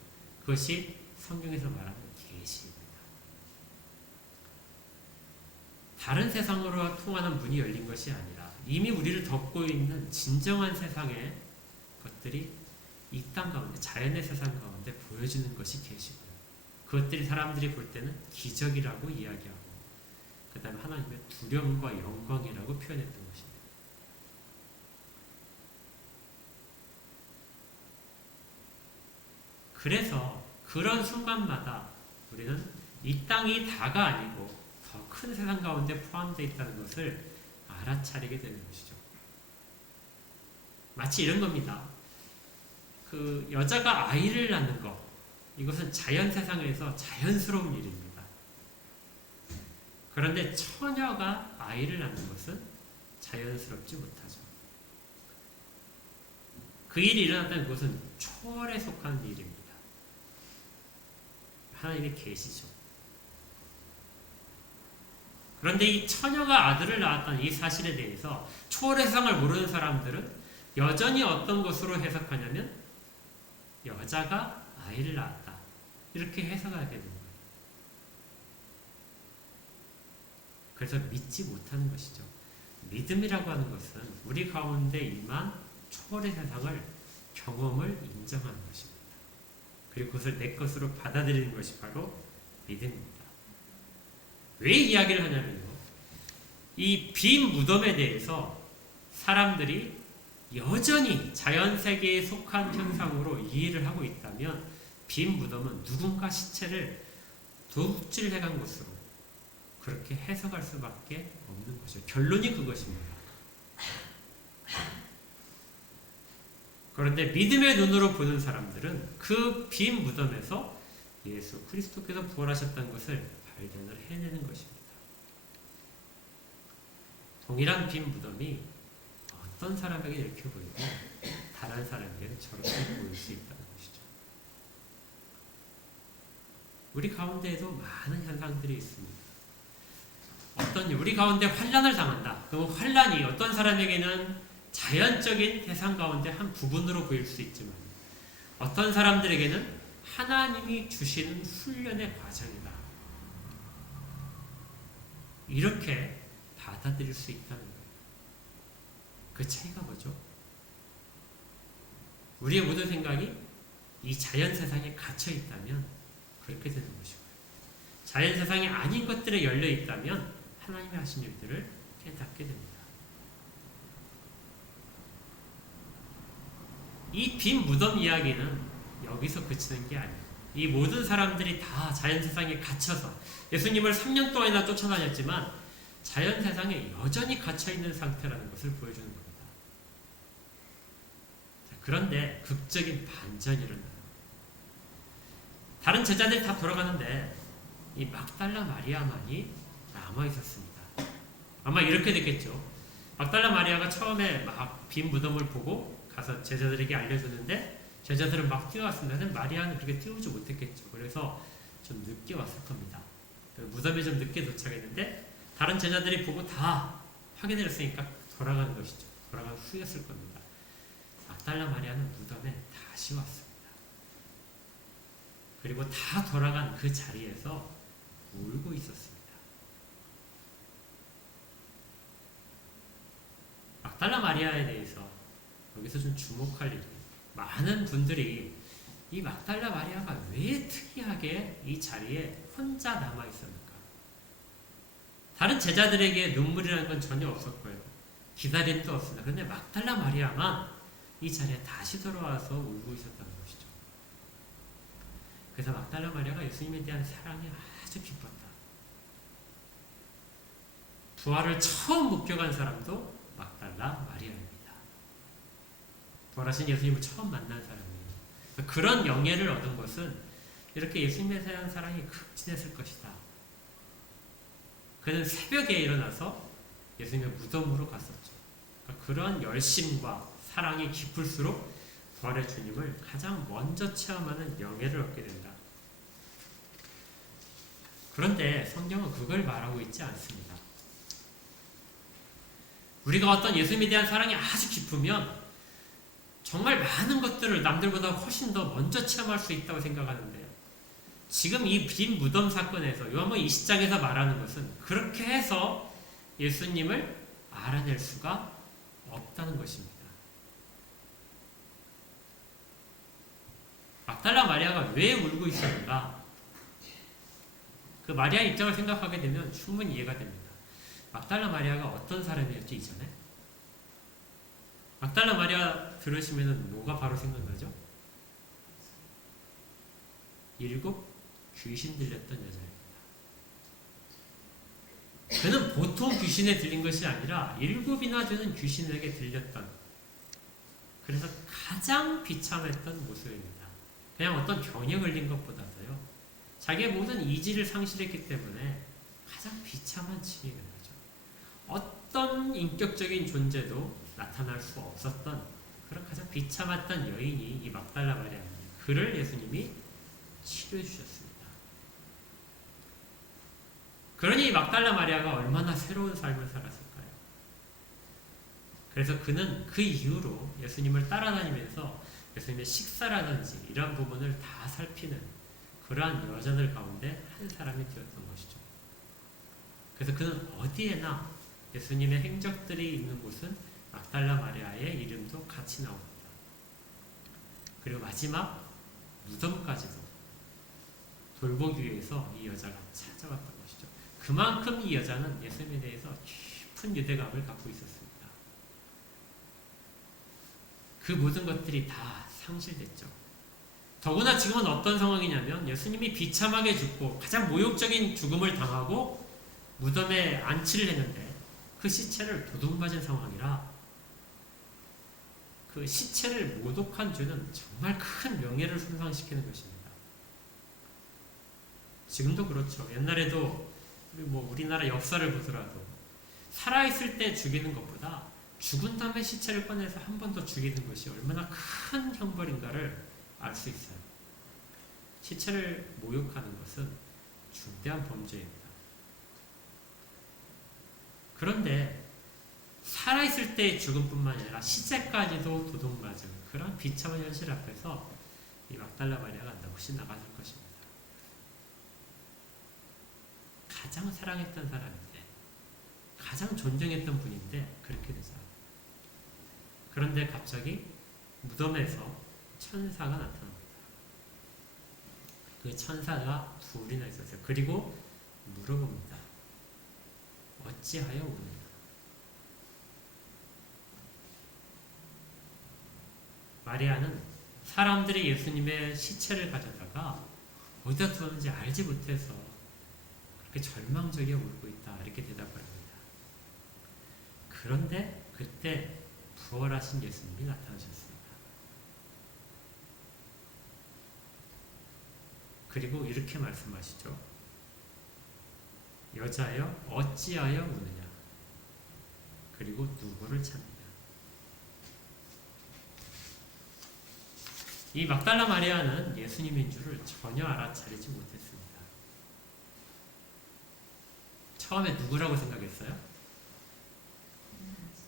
그것이 성경에서 말하는 계시입니다. 다른 세상으로 통하는 문이 열린 것이 아니라 이미 우리를 덮고 있는 진정한 세상의 것들이 이 땅 가운데 자연의 세상 가운데 보여지는 것이 계시고요. 그것들이 사람들이 볼 때는 기적이라고 이야기하고 그 다음에 하나님의 두려움과 영광이라고 표현했던 것입니다. 그래서 그런 순간마다 우리는 이 땅이 다가 아니고 더 큰 세상 가운데 포함되어 있다는 것을 알아차리게 되는 것이죠. 마치 이런 겁니다. 그 여자가 아이를 낳는 것, 이것은 자연 세상에서 자연스러운 일입니다. 그런데 처녀가 아이를 낳는 것은 자연스럽지 못하죠. 그 일이 일어났다면 그것은 초월에 속한 일입니다. 하나님의 계시죠. 그런데 이 처녀가 아들을 낳았다는 이 사실에 대해서 초월의 세상을 모르는 사람들은 여전히 어떤 것으로 해석하냐면 여자가 아이를 낳았다. 이렇게 해석하게 되는 거예요. 그래서 믿지 못하는 것이죠. 믿음이라고 하는 것은 우리 가운데 임한 초월의 세상을 경험을 인정하는 것입니다. 그리고 그것을 내 것으로 받아들이는 것이 바로 믿음입니다. 왜 이야기를 하냐면요. 이 빈 무덤에 대해서 사람들이 여전히 자연세계에 속한 현상으로 이해를 하고 있다면 빈 무덤은 누군가 시체를 도둑질해간 것으로 그렇게 해석할 수밖에 없는 것이죠. 결론이 그것입니다. 그런데 믿음의 눈으로 보는 사람들은 그 빈 무덤에서 예수 그리스도께서 부활하셨다는 것을 발견을 해내는 것입니다. 동일한 빈 무덤이 어떤 사람에게 이렇게 보이고 다른 사람에게는 저렇게 보일 수 있다는 것이죠. 우리 가운데에도 많은 현상들이 있습니다. 우리 가운데 환난을 당한다. 그럼 환난이 어떤 사람에게는 자연적인 세상 가운데 한 부분으로 보일 수 있지만 어떤 사람들에게는 하나님이 주시는 훈련의 과정이다. 이렇게 받아들일 수 있다는 거예요. 그 차이가 뭐죠? 우리의 모든 생각이 이 자연 세상에 갇혀 있다면 그렇게 되는 것이고요. 자연 세상이 아닌 것들에 열려 있다면 하나님의 하신 일들을 깨닫게 됩니다. 이 빈 무덤 이야기는 여기서 그치는 게 아니에요. 이 모든 사람들이 다 자연 세상에 갇혀서 예수님을 3년 동안이나 쫓아다녔지만 자연 세상에 여전히 갇혀 있는 상태라는 것을 보여주는 겁니다. 자, 그런데 극적인 반전이 일어나요. 다른 제자들이 다 돌아가는데 이 막달라 마리아만이 남아 있었습니다. 아마 이렇게 됐겠죠. 막달라 마리아가 처음에 막 빈 무덤을 보고 가서 제자들에게 알려줬는데 제자들은 막 뛰어왔습니다. 근데 마리아는 그렇게 뛰어오지 못했겠죠. 그래서 좀 늦게 왔을 겁니다. 무덤에 좀 늦게 도착했는데 다른 제자들이 보고 다 확인을 했으니까 돌아가는 것이죠. 돌아간 후였을 겁니다. 막달라 마리아는 무덤에 다시 왔습니다. 그리고 다 돌아간 그 자리에서 울고 있었습니다. 막달라 마리아에 대해서 여기서 좀 주목할 일이 많은 분들이 이 막달라 마리아가 왜 특이하게 이 자리에 혼자 남아 있었는가? 다른 제자들에게 눈물이라는 건 전혀 없었고요. 기다림도 없습니다. 그런데 막달라 마리아만 이 자리에 다시 돌아와서 울고 있었다는 것이죠. 그래서 막달라 마리아가 예수님에 대한 사랑이 아주 깊었다. 부활을 처음 목격한 사람도 막달라 마리아입니다. 부활하신 예수님을 처음 만난 사람이에요. 그런 영예를 얻은 것은 이렇게 예수님에 대한 사랑이 극진했을 것이다. 그는 새벽에 일어나서 예수님의 무덤으로 갔었죠. 그러니까 그런 열심과 사랑이 깊을수록 부활의 주님을 가장 먼저 체험하는 영예를 얻게 된다. 그런데 성경은 그걸 말하고 있지 않습니다. 우리가 어떤 예수님에 대한 사랑이 아주 깊으면 정말 많은 것들을 남들보다 훨씬 더 먼저 체험할 수 있다고 생각하는데요. 지금 이 빈 무덤 사건에서 요한복음 20장에서 말하는 것은 그렇게 해서 예수님을 알아낼 수가 없다는 것입니다. 막달라 마리아가 왜 울고 있었는가? 그 마리아의 입장을 생각하게 되면 충분히 이해가 됩니다. 막달라 마리아가 어떤 사람이었죠, 이전에? 막달라 마리아 들으시면 뭐가 바로 생각나죠? 7 귀신 들렸던 여자입니다. 그는 보통 귀신에 들린 것이 아니라 7이나 되는 귀신에게 들렸던, 그래서 가장 비참했던 모습입니다. 그냥 어떤 병에 걸린 것보다도요, 자기의 모든 이지를 상실했기 때문에 가장 비참한 치유인 거죠. 어떤 인격적인 존재도 나타날 수 없었던 그런 가장 비참했던 여인이 이 막달라 마리아입니다. 그를 예수님이 치료해 주셨습니다. 그러니 막달라 마리아가 얼마나 새로운 삶을 살았을까요? 그래서 그는 그 이후로 예수님을 따라다니면서 예수님의 식사라든지 이런 부분을 다 살피는 그러한 여자들 가운데 한 사람이 되었던 것이죠. 그래서 그는 어디에나 예수님의 행적들이 있는 곳은 막달라 마리아의 이름도 같이 나옵니다. 그리고 마지막 무덤까지도 돌보기 위해서 이 여자가 찾아왔던 것이죠. 그만큼 이 여자는 예수님에 대해서 깊은 유대감을 갖고 있었습니다. 그 모든 것들이 다 상실됐죠. 더구나 지금은 어떤 상황이냐면 예수님이 비참하게 죽고 가장 모욕적인 죽음을 당하고 무덤에 안치를 했는데 그 시체를 도둑맞은 상황이라 그 시체를 모독한 죄는 정말 큰 명예를 손상시키는 것입니다. 지금도 그렇죠. 옛날에도 뭐 우리나라 역사를 보더라도 살아있을 때 죽이는 것보다 죽은 다음에 시체를 꺼내서 한 번 더 죽이는 것이 얼마나 큰 형벌인가를 알 수 있어요. 시체를 모욕하는 것은 중대한 범죄입니다. 그런데 살아있을 때의 죽음뿐만 아니라 시체까지도 도둑맞은 그런 비참한 현실 앞에서 이 막달라 마리아가 넋이 나갔을 것입니다. 가장 사랑했던 사람인데 가장 존경했던 분인데 그렇게 되죠. 그런데 갑자기 무덤에서 천사가 나타납니다. 그 천사가 둘이나 있었어요. 그리고 물어봅니다. 어찌하여 우느냐? 마리아는 사람들이 예수님의 시체를 가져다가 어디다 두었는지 알지 못해서 그렇게 절망적이게 울고 있다. 이렇게 대답을 합니다. 그런데 그때 부활하신 예수님이 나타나셨습니다. 그리고 이렇게 말씀하시죠. 여자여 어찌하여 우느냐? 그리고 누구를 찾느냐? 이 막달라 마리아는 예수님인 줄을 전혀 알아차리지 못했습니다. 처음에 누구라고 생각했어요?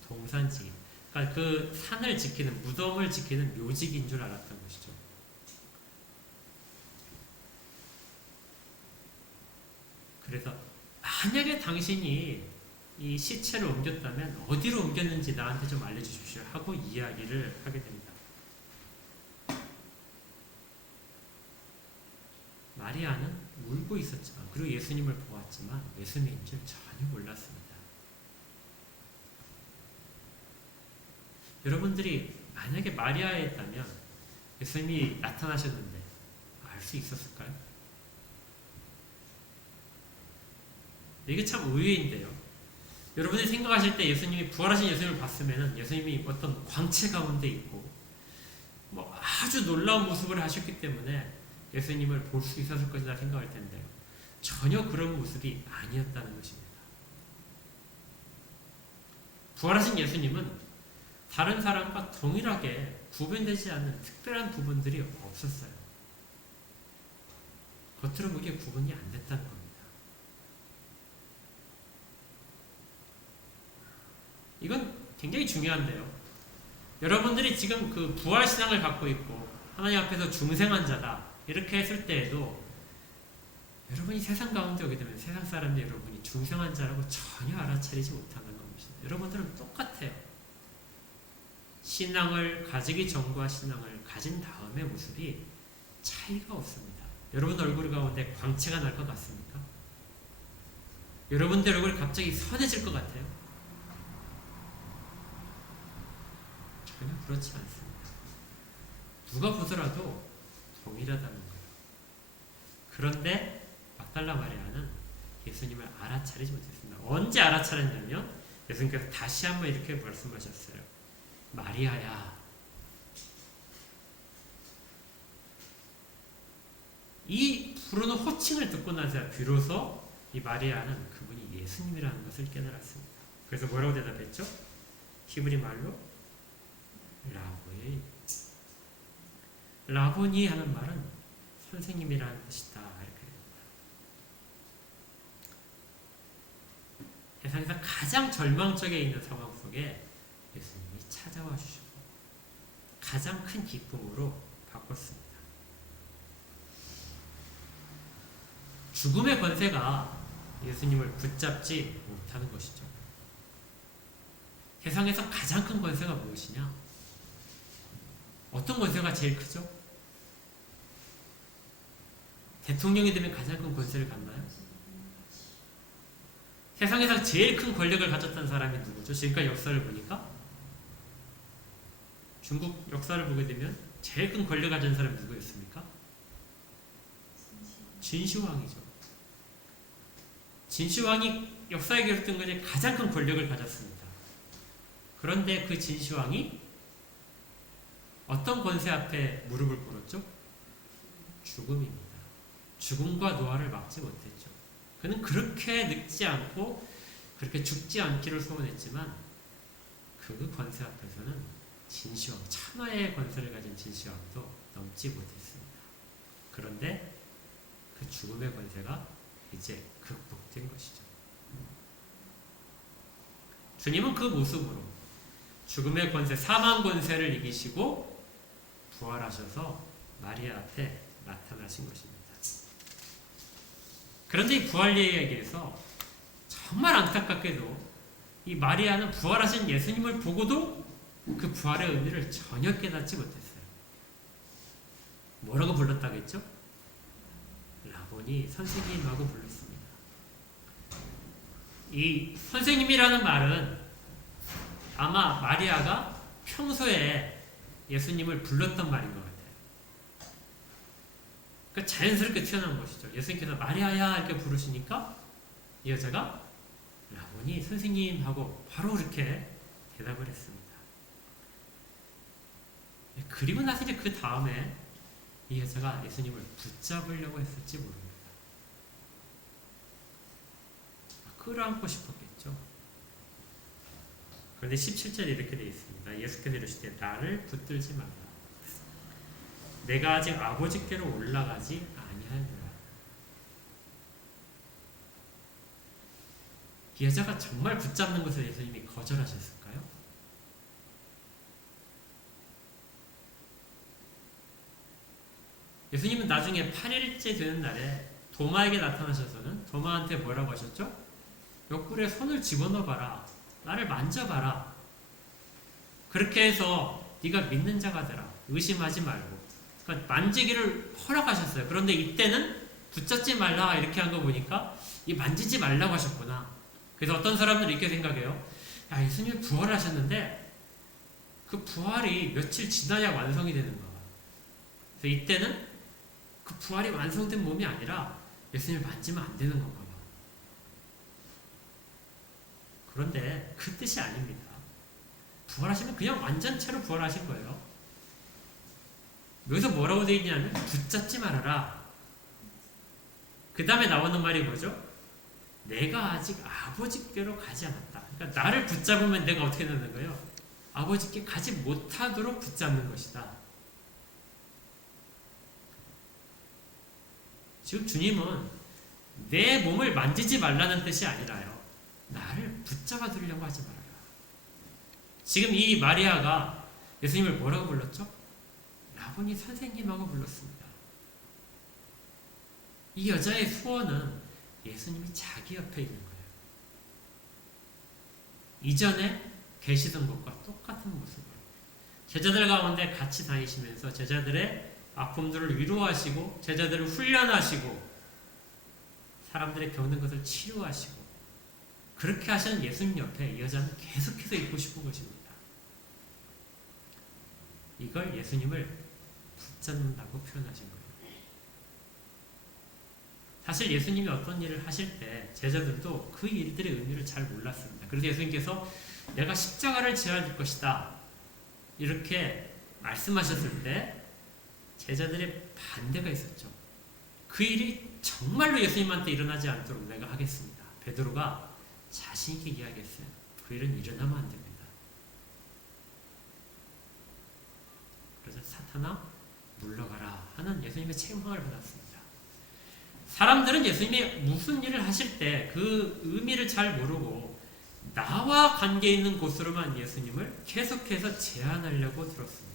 동산지기. 그러니까 그 산을 지키는, 무덤을 지키는 묘직인 줄 알았던 것이죠. 그래서 만약에 당신이 이 시체를 옮겼다면 어디로 옮겼는지 나한테 좀 알려주십시오 하고 이야기를 하게 됩니다. 마리아는 울고 있었지만 그리고 예수님을 보았지만 예수님인 줄 전혀 몰랐습니다. 여러분들이 만약에 마리아에 있다면 예수님이 나타나셨는데 알 수 있었을까요? 이게 참 의외인데요. 여러분이 생각하실 때 예수님이 부활하신 예수님을 봤으면 예수님이 어떤 광채 가운데 있고 뭐 아주 놀라운 모습을 하셨기 때문에 예수님을 볼 수 있었을 것이다 생각할 텐데요. 전혀 그런 모습이 아니었다는 것입니다. 부활하신 예수님은 다른 사람과 동일하게 구분되지 않는 특별한 부분들이 없었어요. 겉으로 보기에 구분이 안 됐다는 겁니다. 이건 굉장히 중요한데요. 여러분들이 지금 그 부활신앙을 갖고 있고 하나님 앞에서 중생한 자다 이렇게 했을 때에도 여러분이 세상 가운데 오게 되면 세상 사람들 여러분이 중생한 자라고 전혀 알아차리지 못하는 겁니다. 여러분들은 똑같아요. 신앙을 가지기 전과 신앙을 가진 다음의 모습이 차이가 없습니다. 여러분 얼굴 가운데 광채가 날 것 같습니까? 여러분들 얼굴이 갑자기 선해질 것 같아요? 전혀 그렇지 않습니다. 누가 보더라도 동일하다는 거예요. 그런데 막달라 마리아는 예수님을 알아차리지 못했습니다. 언제 알아차렸냐면 예수님께서 다시 한번 이렇게 말씀하셨어요. 마리아야. 이 부르는 호칭을 듣고 나서 비로소 이 마리아는 그분이 예수님이라는 것을 깨달았습니다. 그래서 뭐라고 대답했죠? 히브리 말로 라보이. 라보니 하는 말은 선생님이라는 뜻이다. 이렇게 됩니다. 세상에서 가장 절망적에 있는 상황 속에 예수님이 찾아와 주시고 가장 큰 기쁨으로 바꿨습니다. 죽음의 권세가 예수님을 붙잡지 못하는 것이죠. 세상에서 가장 큰 권세가 무엇이냐? 어떤 권세가 제일 크죠? 대통령이 되면 가장 큰 권세를 갖나요? 세상에서 제일 큰 권력을 가졌던 사람이 누구죠? 지금까지 역사를 보니까 중국 역사를 보게 되면 제일 큰 권력을 가진 사람이 누구였습니까? 진시황이죠. 진시황이 역사에 기록된 것에 가장 큰 권력을 가졌습니다. 그런데 그 진시황이 어떤 권세 앞에 무릎을 꿇었죠? 죽음입니다. 죽음과 노화를 막지 못했죠. 그는 그렇게 늙지 않고 그렇게 죽지 않기를 소원했지만 그 권세 앞에서는 진시황, 천하의 권세를 가진 진시황도 넘지 못했습니다. 그런데 그 죽음의 권세가 이제 극복된 것이죠. 주님은 그 모습으로 죽음의 권세, 사망 권세를 이기시고 부활하셔서 마리아 앞에 나타나신 것입니다. 그런데 이 부활 이야기에서 정말 안타깝게도 이 마리아는 부활하신 예수님을 보고도 그 부활의 의미를 전혀 깨닫지 못했어요. 뭐라고 불렀다겠죠? 라보니, 선생님하고 불렀습니다. 이 선생님이라는 말은 아마 마리아가 평소에 예수님을 불렀던 말인 것 같아요. 그러니까 자연스럽게 튀어나온 것이죠. 예수님께서 마리아야 이렇게 부르시니까 이 여자가 라보니, 선생님 하고 바로 그렇게 대답을 했습니다. 그리고 나서 이제 그 다음에 이 여자가 예수님을 붙잡으려고 했을지 모릅니다. 끌어안고 싶었겠죠. 그런데 17절에 이렇게 되어 있습니다. 예수께서 이르시되 나를 붙들지 마라. 내가 아직 아버지께로 올라가지 아니하노라. 이 여자가 정말 붙잡는 것을 예수님이 거절하셨을까요? 예수님은 나중에 8일째 되는 날에 도마에게 나타나셔서는 도마한테 뭐라고 하셨죠? 옆구리에 손을 집어넣어봐라. 나를 만져봐라. 그렇게 해서 네가 믿는 자가 되라. 의심하지 말고. 그러니까 만지기를 허락하셨어요. 그런데 이때는 붙잡지 말라 이렇게 한 거 보니까 이 만지지 말라고 하셨구나. 그래서 어떤 사람들은 이렇게 생각해요. 야, 예수님이 부활하셨는데 그 부활이 며칠 지나야 완성이 되는가 봐. 그래서 이때는 그 부활이 완성된 몸이 아니라 예수님을 만지면 안 되는 건가 봐. 그런데 그 뜻이 아닙니다. 부활하시면 그냥 완전체로 부활하신 거예요. 여기서 뭐라고 되어 있냐면 붙잡지 말아라. 그 다음에 나오는 말이 뭐죠? 내가 아직 아버지께로 가지 않았다. 그러니까 나를 붙잡으면 내가 어떻게 되는 거예요? 아버지께 가지 못하도록 붙잡는 것이다. 지금 주님은 내 몸을 만지지 말라는 뜻이 아니라요. 나를 붙잡아 두려고 하지 말아라. 지금 이 마리아가 예수님을 뭐라고 불렀죠? 라보니, 선생님하고 불렀습니다. 이 여자의 소원은 예수님이 자기 옆에 있는 거예요. 이전에 계시던 것과 똑같은 모습으로 제자들 가운데 같이 다니시면서 제자들의 아픔들을 위로하시고 제자들을 훈련하시고 사람들의 겪는 것을 치료하시고 그렇게 하시는 예수님 옆에 이 여자는 계속해서 있고 싶은 것입니다. 이걸 예수님을 붙잡는다고 표현하신 거예요. 사실 예수님이 어떤 일을 하실 때 제자들도 그 일들의 의미를 잘 몰랐습니다. 그래서 예수님께서 내가 십자가를 지어야 될 것이다 이렇게 말씀하셨을 때 제자들의 반대가 있었죠. 그 일이 정말로 예수님한테 일어나지 않도록 내가 하겠습니다. 베드로가 자신 있게 이야기했어요. 그 일은 일어나면 안 됩니다. 그래서 사탄아 물러가라 하는 예수님의 책망을 받았습니다. 사람들은 예수님이 무슨 일을 하실 때 그 의미를 잘 모르고 나와 관계 있는 곳으로만 예수님을 계속해서 제한하려고 들었습니다.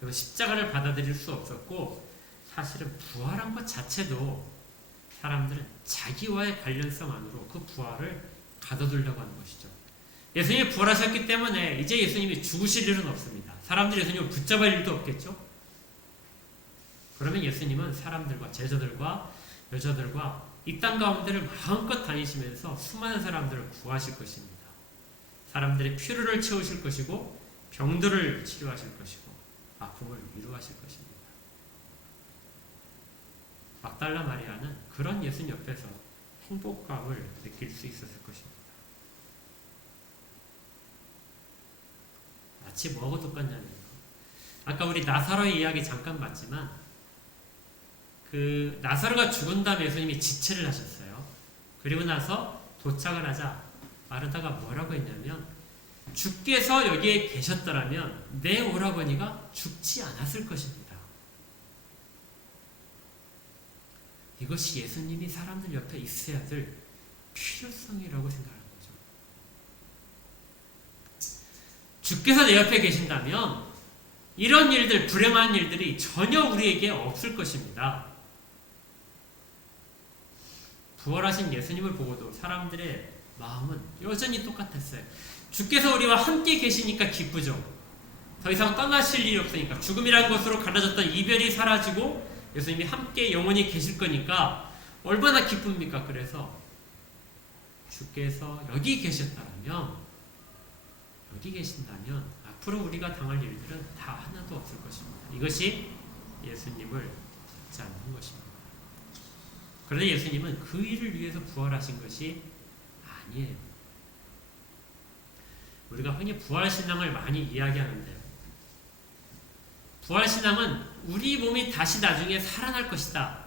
그래서 십자가를 받아들일 수 없었고 사실은 부활한 것 자체도 사람들은 자기와의 관련성 안으로 그 부활을 가둬두려고 하는 것이죠. 예수님이 부활하셨기 때문에 이제 예수님이 죽으실 일은 없습니다. 사람들이 예수님을 붙잡을 일도 없겠죠. 그러면 예수님은 사람들과 제자들과 여자들과 이 땅 가운데를 마음껏 다니시면서 수많은 사람들을 구하실 것입니다. 사람들의 필요를 채우실 것이고 병들을 치료하실 것이고 아픔을 위로하실 것입니다. 막달라 마리아는 그런 예수님 옆에서 행복감을 느낄 수 있었을 것입니다. 마치 뭐하고 똑같냐면요. 아까 우리 나사로의 이야기 잠깐 봤지만 그 나사로가 죽은 다음에 예수님이 지체를 하셨어요. 그리고 나서 도착을 하자 마르다가 뭐라고 했냐면 주께서 여기에 계셨더라면 내 오라버니가 죽지 않았을 것입니다. 이것이 예수님이 사람들 옆에 있어야 될 필요성이라고 생각하는 거죠. 주께서 내 옆에 계신다면 이런 일들, 불행한 일들이 전혀 우리에게 없을 것입니다. 부활하신 예수님을 보고도 사람들의 마음은 여전히 똑같았어요. 주께서 우리와 함께 계시니까 기쁘죠. 더 이상 떠나실 일이 없으니까 죽음이라는 것으로 갈라졌던 이별이 사라지고 예수님이 함께 영원히 계실 거니까 얼마나 기쁩니까? 그래서 주께서 여기 계신다면 앞으로 우리가 당할 일들은 다 하나도 없을 것입니다. 이것이 예수님을 듣지 않는 것입니다. 그런데 예수님은 그 일을 위해서 부활하신 것이 아니에요. 우리가 흔히 부활신앙을 많이 이야기하는데요. 부활신앙은 우리 몸이 다시 나중에 살아날 것이다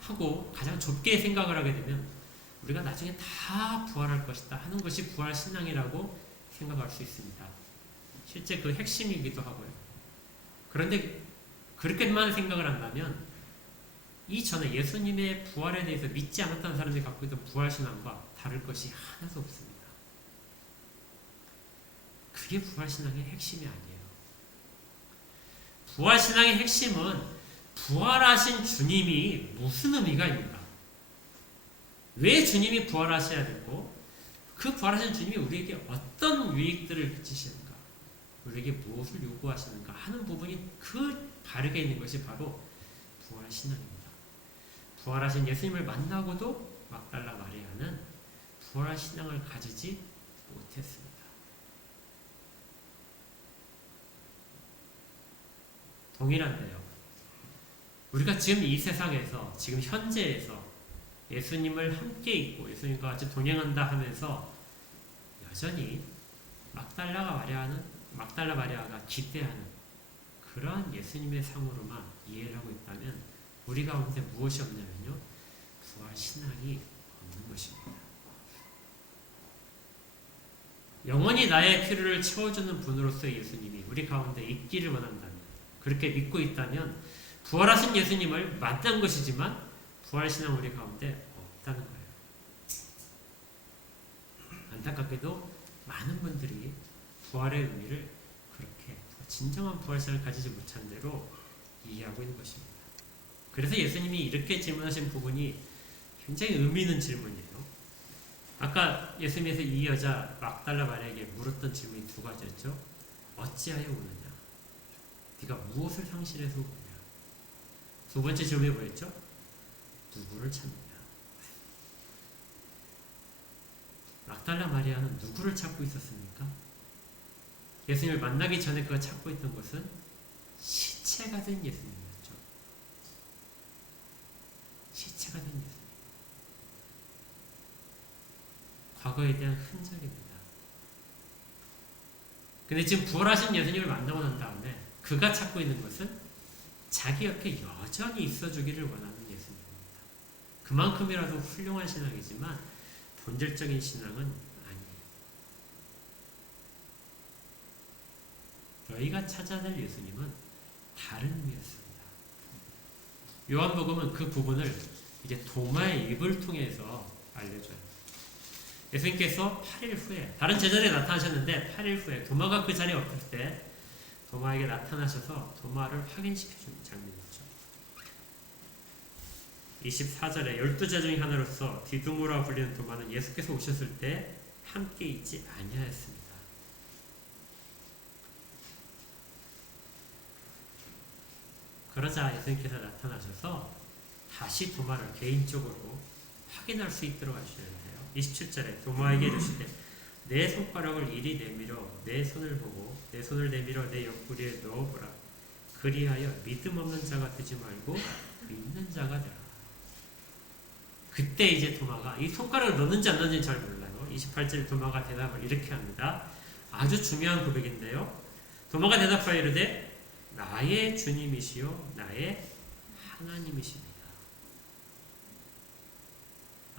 하고 가장 좁게 생각을 하게 되면 우리가 나중에 다 부활할 것이다 하는 것이 부활신앙이라고 생각할 수 있습니다. 실제 그 핵심이기도 하고요. 그런데 그렇게만 생각을 한다면 이전에 예수님의 부활에 대해서 믿지 않았다는 사람들이 갖고 있던 부활신앙과 다를 것이 하나도 없습니다. 그게 부활신앙의 핵심이 아니에요. 부활신앙의 핵심은 부활하신 주님이 무슨 의미가 있는가? 왜 주님이 부활하셔야 되고 그 부활하신 주님이 우리에게 어떤 유익들을 끼치시는가? 우리에게 무엇을 요구하시는가 하는 부분이 그 바르게 있는 것이 바로 부활신앙입니다. 부활하신 예수님을 만나고도 막달라 마리아는 부활신앙을 가지지 못했습니다. 동일한데요. 우리가 지금 이 세상에서 지금 현재에서 예수님을 함께 있고 예수님과 같이 동행한다 하면서 여전히 막달라 마리아가 기대하는 그러한 예수님의 상으로만 이해를 하고 있다면 우리 가운데 무엇이 없냐면요. 부활신앙이 없는 것입니다. 영원히 나의 필요를 채워주는 분으로서의 예수님이 우리 가운데 있기를 원한다면 그렇게 믿고 있다면 부활하신 예수님을 만난 것이지만 부활신앙 우리 가운데 없다는 거예요. 안타깝게도 많은 분들이 부활의 의미를 그렇게 진정한 부활신앙을 가지지 못한 대로 이해하고 있는 것입니다. 그래서 예수님이 이렇게 질문하신 부분이 굉장히 의미 있는 질문이에요. 아까 예수님께서 이 여자 막달라 마리아에게 물었던 질문이 두 가지였죠. 어찌하여 우느냐? 네가 무엇을 상실해서 우느냐? 두 번째 질문이 뭐였죠? 누구를 찾느냐? 막달라 마리아는 누구를 찾고 있었습니까? 예수님을 만나기 전에 그가 찾고 있던 것은 시체가 된 예수님이었죠. 시체가 된 예수님. 과거에 대한 흔적입니다. 근데 지금 부활하신 예수님을 만나고 난 다음에 그가 찾고 있는 것은 자기 옆에 여전히 있어주기를 원하는 예수님입니다. 그만큼이라도 훌륭한 신앙이지만 본질적인 신앙은 아니에요. 너희가 찾아야 될 예수님은 다른 의미였습니다. 요한복음은 그 부분을 이제 도마의 입을 통해서 알려줘요. 예수님께서 8일 후에 다른 제자들이 나타나셨는데 8일 후에 도마가 그 자리에 없을 때 도마에게 나타나셔서 도마를 확인시켜주는 장면이죠. 24절에 12자 중에 하나로서 디두모라 불리는 도마는 예수께서 오셨을 때 함께 있지 아니하였습니다. 그러자 예수님께서 나타나셔서 다시 도마를 개인적으로 확인할 수 있도록 하시는데요. 27절에 도마에게 이르시되 내 손가락을 이리 내밀어 내 손을 보고 내 손을 내밀어 내 옆구리에 넣어보라. 그리하여 믿음 없는 자가 되지 말고 믿는 자가 되라. 그때 이제 도마가 이 손가락을 넣는지 안 넣는지 잘 몰라요. 28절 도마가 대답을 이렇게 합니다. 아주 중요한 고백인데요. 도마가 대답하여 이르되 나의 주님이시요 나의 하나님이십니다.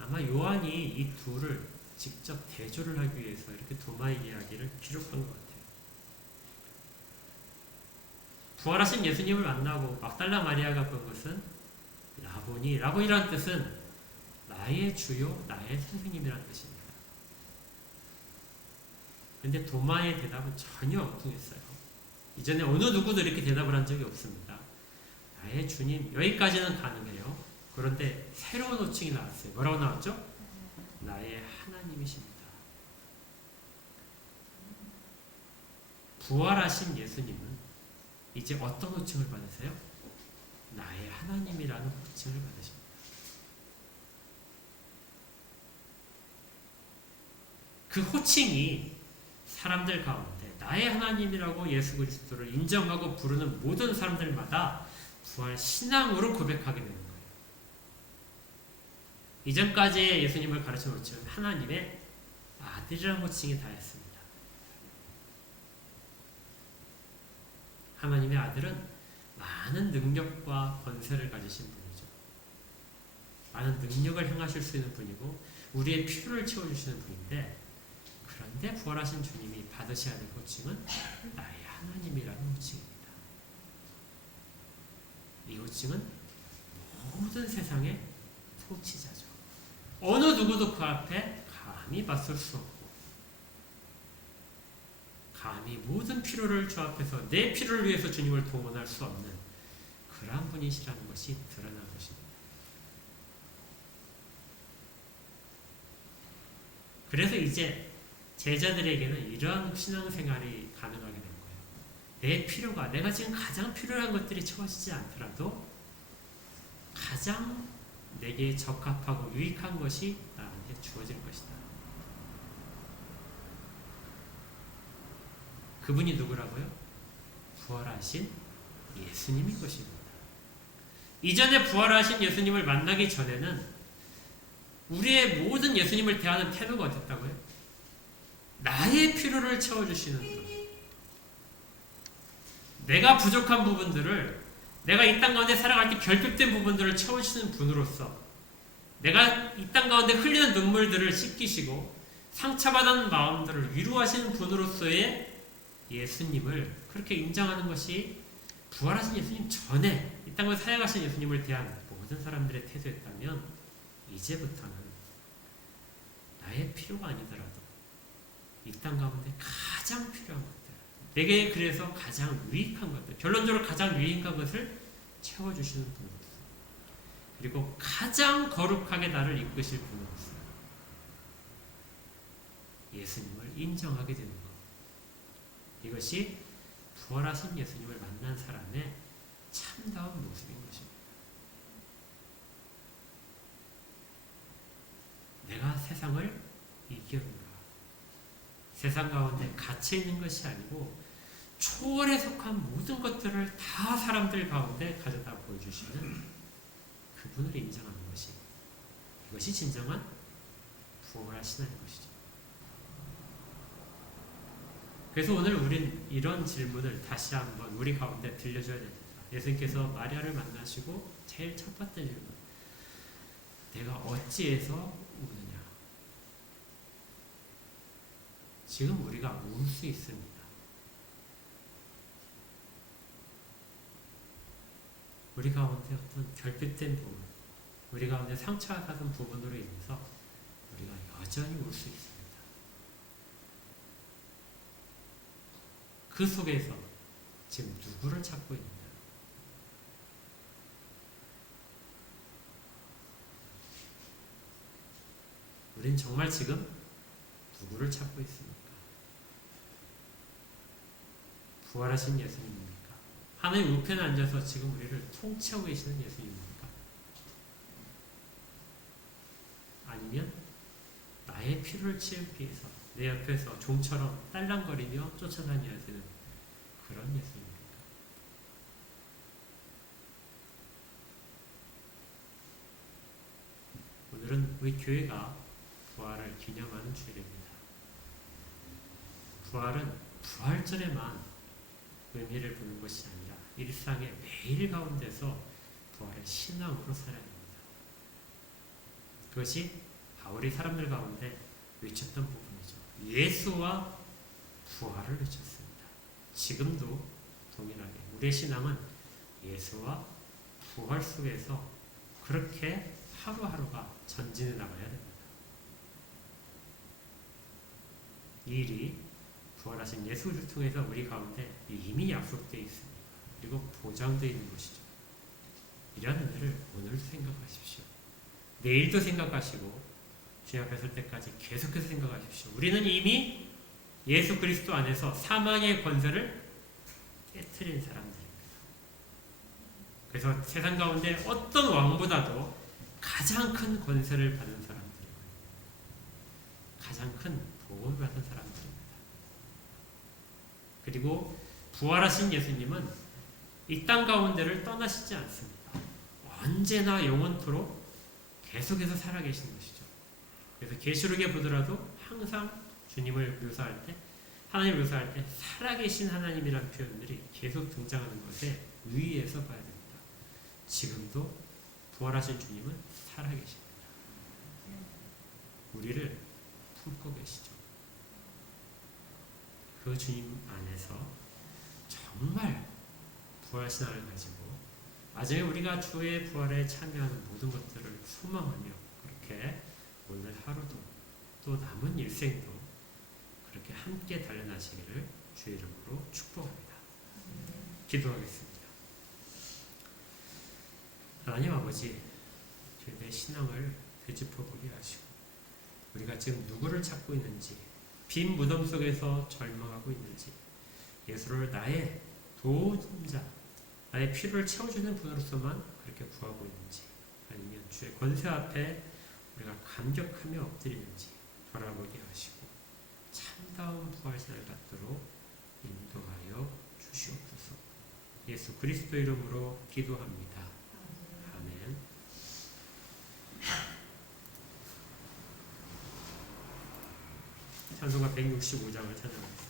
아마 요한이 이 둘을 직접 대조를 하기 위해서 이렇게 도마의 이야기를 기록한 것 같아요. 부활하신 예수님을 만나고 막달라 마리아가 본 것은 라보니, 라보니라는 뜻은 나의 주요, 나의 선생님이라는 뜻입니다. 그런데 도마의 대답은 전혀 엉뚱했어요. 이전에 어느 누구도 이렇게 대답을 한 적이 없습니다. 나의 주님, 여기까지는 가능해요. 그런데 새로운 호칭이 나왔어요. 뭐라고 나왔죠? 나의 하나님이십니다. 부활하신 예수님은 이제 어떤 호칭을 받으세요? 나의 하나님이라는 호칭을 받으십니다. 그 호칭이 사람들 가운데 나의 하나님이라고 예수 그리스도를 인정하고 부르는 모든 사람들마다 부활 신앙으로 고백하게 되는 거예요. 이전까지의 예수님을 가르치는 호칭은 하나님의 아들이라는 호칭이 다였습니다. 하나님의 아들은 많은 능력과 권세를 가지신 분이죠. 많은 능력을 행하실 수 있는 분이고 우리의 필요를 채워주시는 분인데, 그런데 부활하신 주님이 받으셔야 될 호칭은 나의 하나님이라는 호칭입니다. 이 호칭은 모든 세상의 통치자죠. 어느 누구도 그 앞에 감히 맞설 수 없고 감히 모든 필요를 주 앞에서 내 필요를 위해서 주님을 동원할 수 없는 그러한 분이시라는 것이 드러난 것입니다. 그래서 이제 제자들에게는 이러한 신앙생활이 가능하게 된 거예요. 내 필요가, 내가 지금 가장 필요한 것들이 채워지지 않더라도 가장 내게 적합하고 유익한 것이 나한테 주어질 것이다. 그분이 누구라고요? 부활하신 예수님인 것입니다. 이전에 부활하신 예수님을 만나기 전에는 우리의 모든 예수님을 대하는 태도가 어땠다고요? 나의 필요를 채워주시는 분. 내가 부족한 부분들을, 내가 이 땅 가운데 살아갈 때 결핍된 부분들을 채워주시는 분으로서, 내가 이 땅 가운데 흘리는 눈물들을 씻기시고 상처받은 마음들을 위로하시는 분으로서의 예수님을 그렇게 인정하는 것이 부활하신 예수님 전에 이 땅을 사역하신 예수님을 대한 모든 사람들의 태도였다면, 이제부터는 나의 필요가 아니더라도 이 땅 가운데 가장 필요한 것들, 내게 그래서 가장 유익한 것들, 결론적으로 가장 유익한 것을 채워주시는 분으로서, 그리고 가장 거룩하게 나를 이끄실 분으로서 예수님을 인정하게 되는 것, 이것이 부활하신 예수님을 만난 사람의 참다운 모습인 것입니다. 내가 세상을 이겨노라. 세상 가운데 갇혀 있는 것이 아니고 초월에 속한 모든 것들을 다 사람들 가운데 가져다 보여주시는 그분을 인정하는 것이, 이것이 진정한 부활하시는 것이죠. 그래서 오늘 우린 이런 질문을 다시 한번 우리 가운데 들려줘야 됩니다. 예수님께서 마리아를 만나시고 제일 첫 번째 질문, 내가 어찌해서 우느냐? 지금 우리가 울 수 있습니다. 우리 가운데 어떤 결핍된 부분, 우리 가운데 상처가 받은 부분으로 인해서 우리가 여전히 울 수 있습니다. 그 속에서 지금 누구를 찾고 있느냐? 우린 정말 지금 누구를 찾고 있습니까? 부활하신 예수님입니까? 하나님 우편에 앉아서 지금 우리를 통치하고 계시는 예수님입니까? 아니면 나의 필요를 채우기 위해서 내 옆에서 종처럼 딸랑거리며 쫓아다녀야 되는 그런 예수님입니다. 오늘은 우리 교회가 부활을 기념하는 주일입니다. 부활은 부활절에만 의미를 두는 것이 아니라 일상의 매일 가운데서 부활의 신앙으로 살아야 됩니다. 그것이 바울이 사람들 가운데 외쳤던 부분이죠. 예수와 부활을 외쳤습니다. 지금도 동일하게 우리의 신앙은 예수와 부활 속에서 그렇게 하루하루가 전진해 나가야 됩니다. 이 일이 부활하신 예수를 통해서 우리 가운데 이미 약속되어 있습니다. 그리고 보장되어 있는 것이죠. 이런 은혜를 오늘도 생각하십시오. 내일도 생각하시고 주님 앞에 설 때까지 계속해서 생각하십시오. 우리는 이미 예수 그리스도 안에서 사망의 권세를 깨트린 사람들입니다. 그래서 세상 가운데 어떤 왕보다도 가장 큰 권세를 받은 사람들입니다. 가장 큰 복을 받은 사람들입니다. 그리고 부활하신 예수님은 이 땅 가운데를 떠나시지 않습니다. 언제나 영원토록 계속해서 살아계시는 것이죠. 그래서 계시록에 보더라도 항상 주님을 묘사할 때, 하나님을 묘사할 때 살아계신 하나님이라는 표현들이 계속 등장하는 것에 유의해서 봐야 됩니다. 지금도 부활하신 주님은 살아계십니다. 우리를 품고 계시죠. 그 주님 안에서 정말 부활신앙을 가지고 나중에 우리가 주의 부활에 참여하는 모든 것들을 소망하며 그렇게 오늘 하루도 또 남은 일생도 그렇게 함께 달려나시기를 주의 이름으로 축복합니다. 기도하겠습니다. 하나님 아버지, 저희들의 신앙을 되짚어보게 하시고 우리가 지금 누구를 찾고 있는지, 빈 무덤 속에서 절망하고 있는지, 예수를 나의 도움자, 나의 필요를 채워주는 분으로서만 그렇게 구하고 있는지, 아니면 주의 권세 앞에 우리가 감격하며 엎드리는지 돌아보게 하시고 참다운 부활신을 갖도록 인도하여 주시옵소서. 예수 그리스도 이름으로 기도합니다. 아멘. 찬송가 165장을 찬양합니다.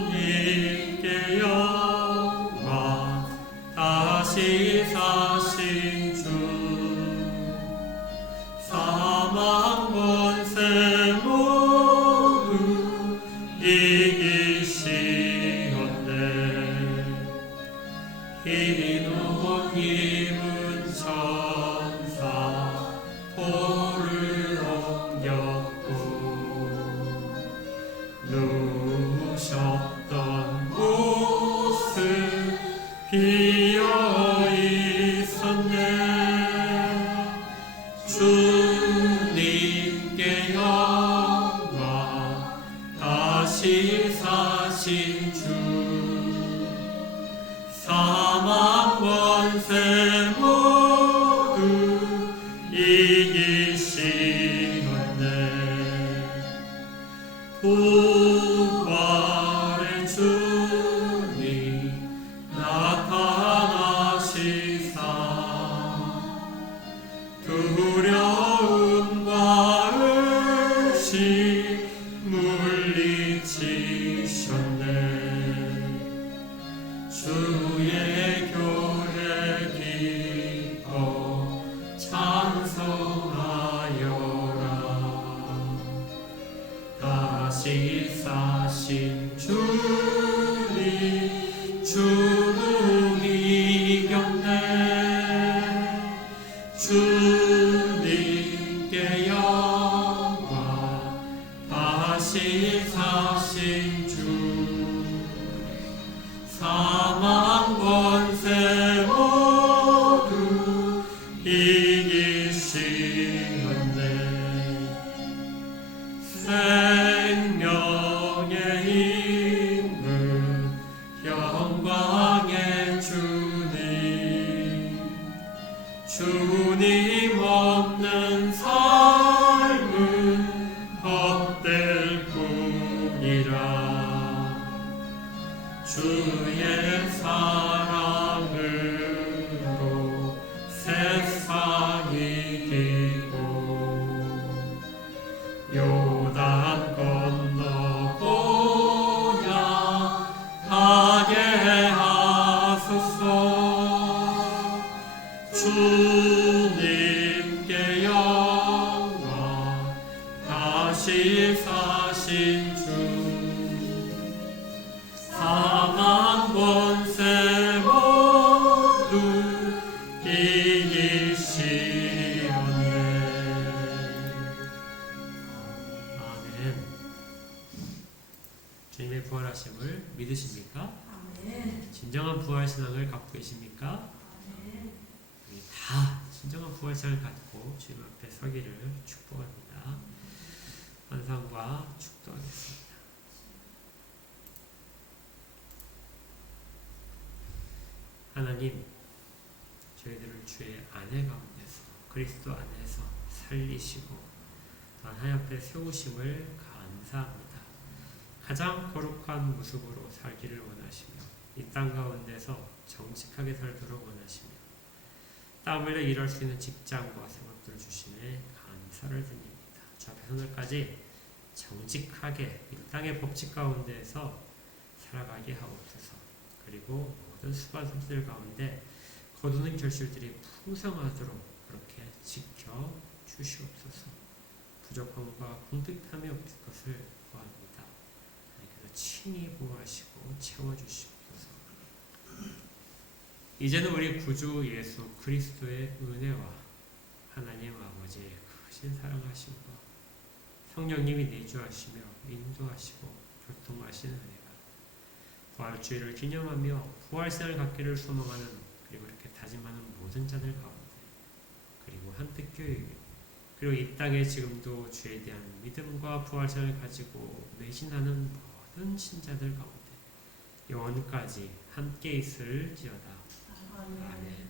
주님께 영광, 다시 사신 주, 사망 권세 모두 이기시었네. 흰 옷 입은 천사 돌을 옮겼고 누우셨던 곳은 비어 있었네. 주님께 영광, 다시 사신 주, 사망 권세 모두 이기시었네. 부활의 주님 나타나시사 두려움과 의심 물리치셨네. 주의 교회 주님 없는 삶은 헛될 뿐이라 주의 사랑으로 세상이 이기고 요단 건너보냐 하게 하소서. 주님께 영광 다시 사신 주 사망 권세 모두 이기시었네. 아멘. 주님의 부활하심을 믿으십니까? 진정한 부활신앙을 갖고 계십니까? 우리 다 진정한 부활신앙을 갖고 주님 앞에 서기를 축복합니다. 환상과 축도하겠습니다. 하나님, 저희들을 주의 안에 가운데서 그리스도 안에서 살리시고 또한 하나님 앞에 세우심을 감사합니다. 가장 거룩한 모습으로 살기를 원하시며 이 땅 가운데서 정직하게 살도록 원하시며 땀 흘려 일할 수 있는 직장과 생업들을 주시네 감사를 드립니다. 주 앞에 오늘까지 정직하게 이 땅의 법칙 가운데에서 살아가게 하옵소서. 그리고 모든 수반 성실 가운데 거두는 결실들이 풍성하도록 그렇게 지켜 주시옵소서. 부족함과 궁핍함이 없을 것을 구합니다. 하나님께서 친히 보호하시고 채워주시옵소서. 이제는 우리 구주 예수 그리스도의 은혜와 하나님 아버지의 크신 사랑하심과 성령님이 내주하시며 인도하시고 교통하시는 은혜가 부활주의를 기념하며 부활신을 갖기를 소망하는 그리고 이렇게 다짐하는 모든 자들 가운데 그리고 한빛교회 그리고 이 땅에 지금도 주에 대한 믿음과 부활신을 가지고 매진하는 모든 신자들 가운데 영원까지 함께 있을지어다. 아멘.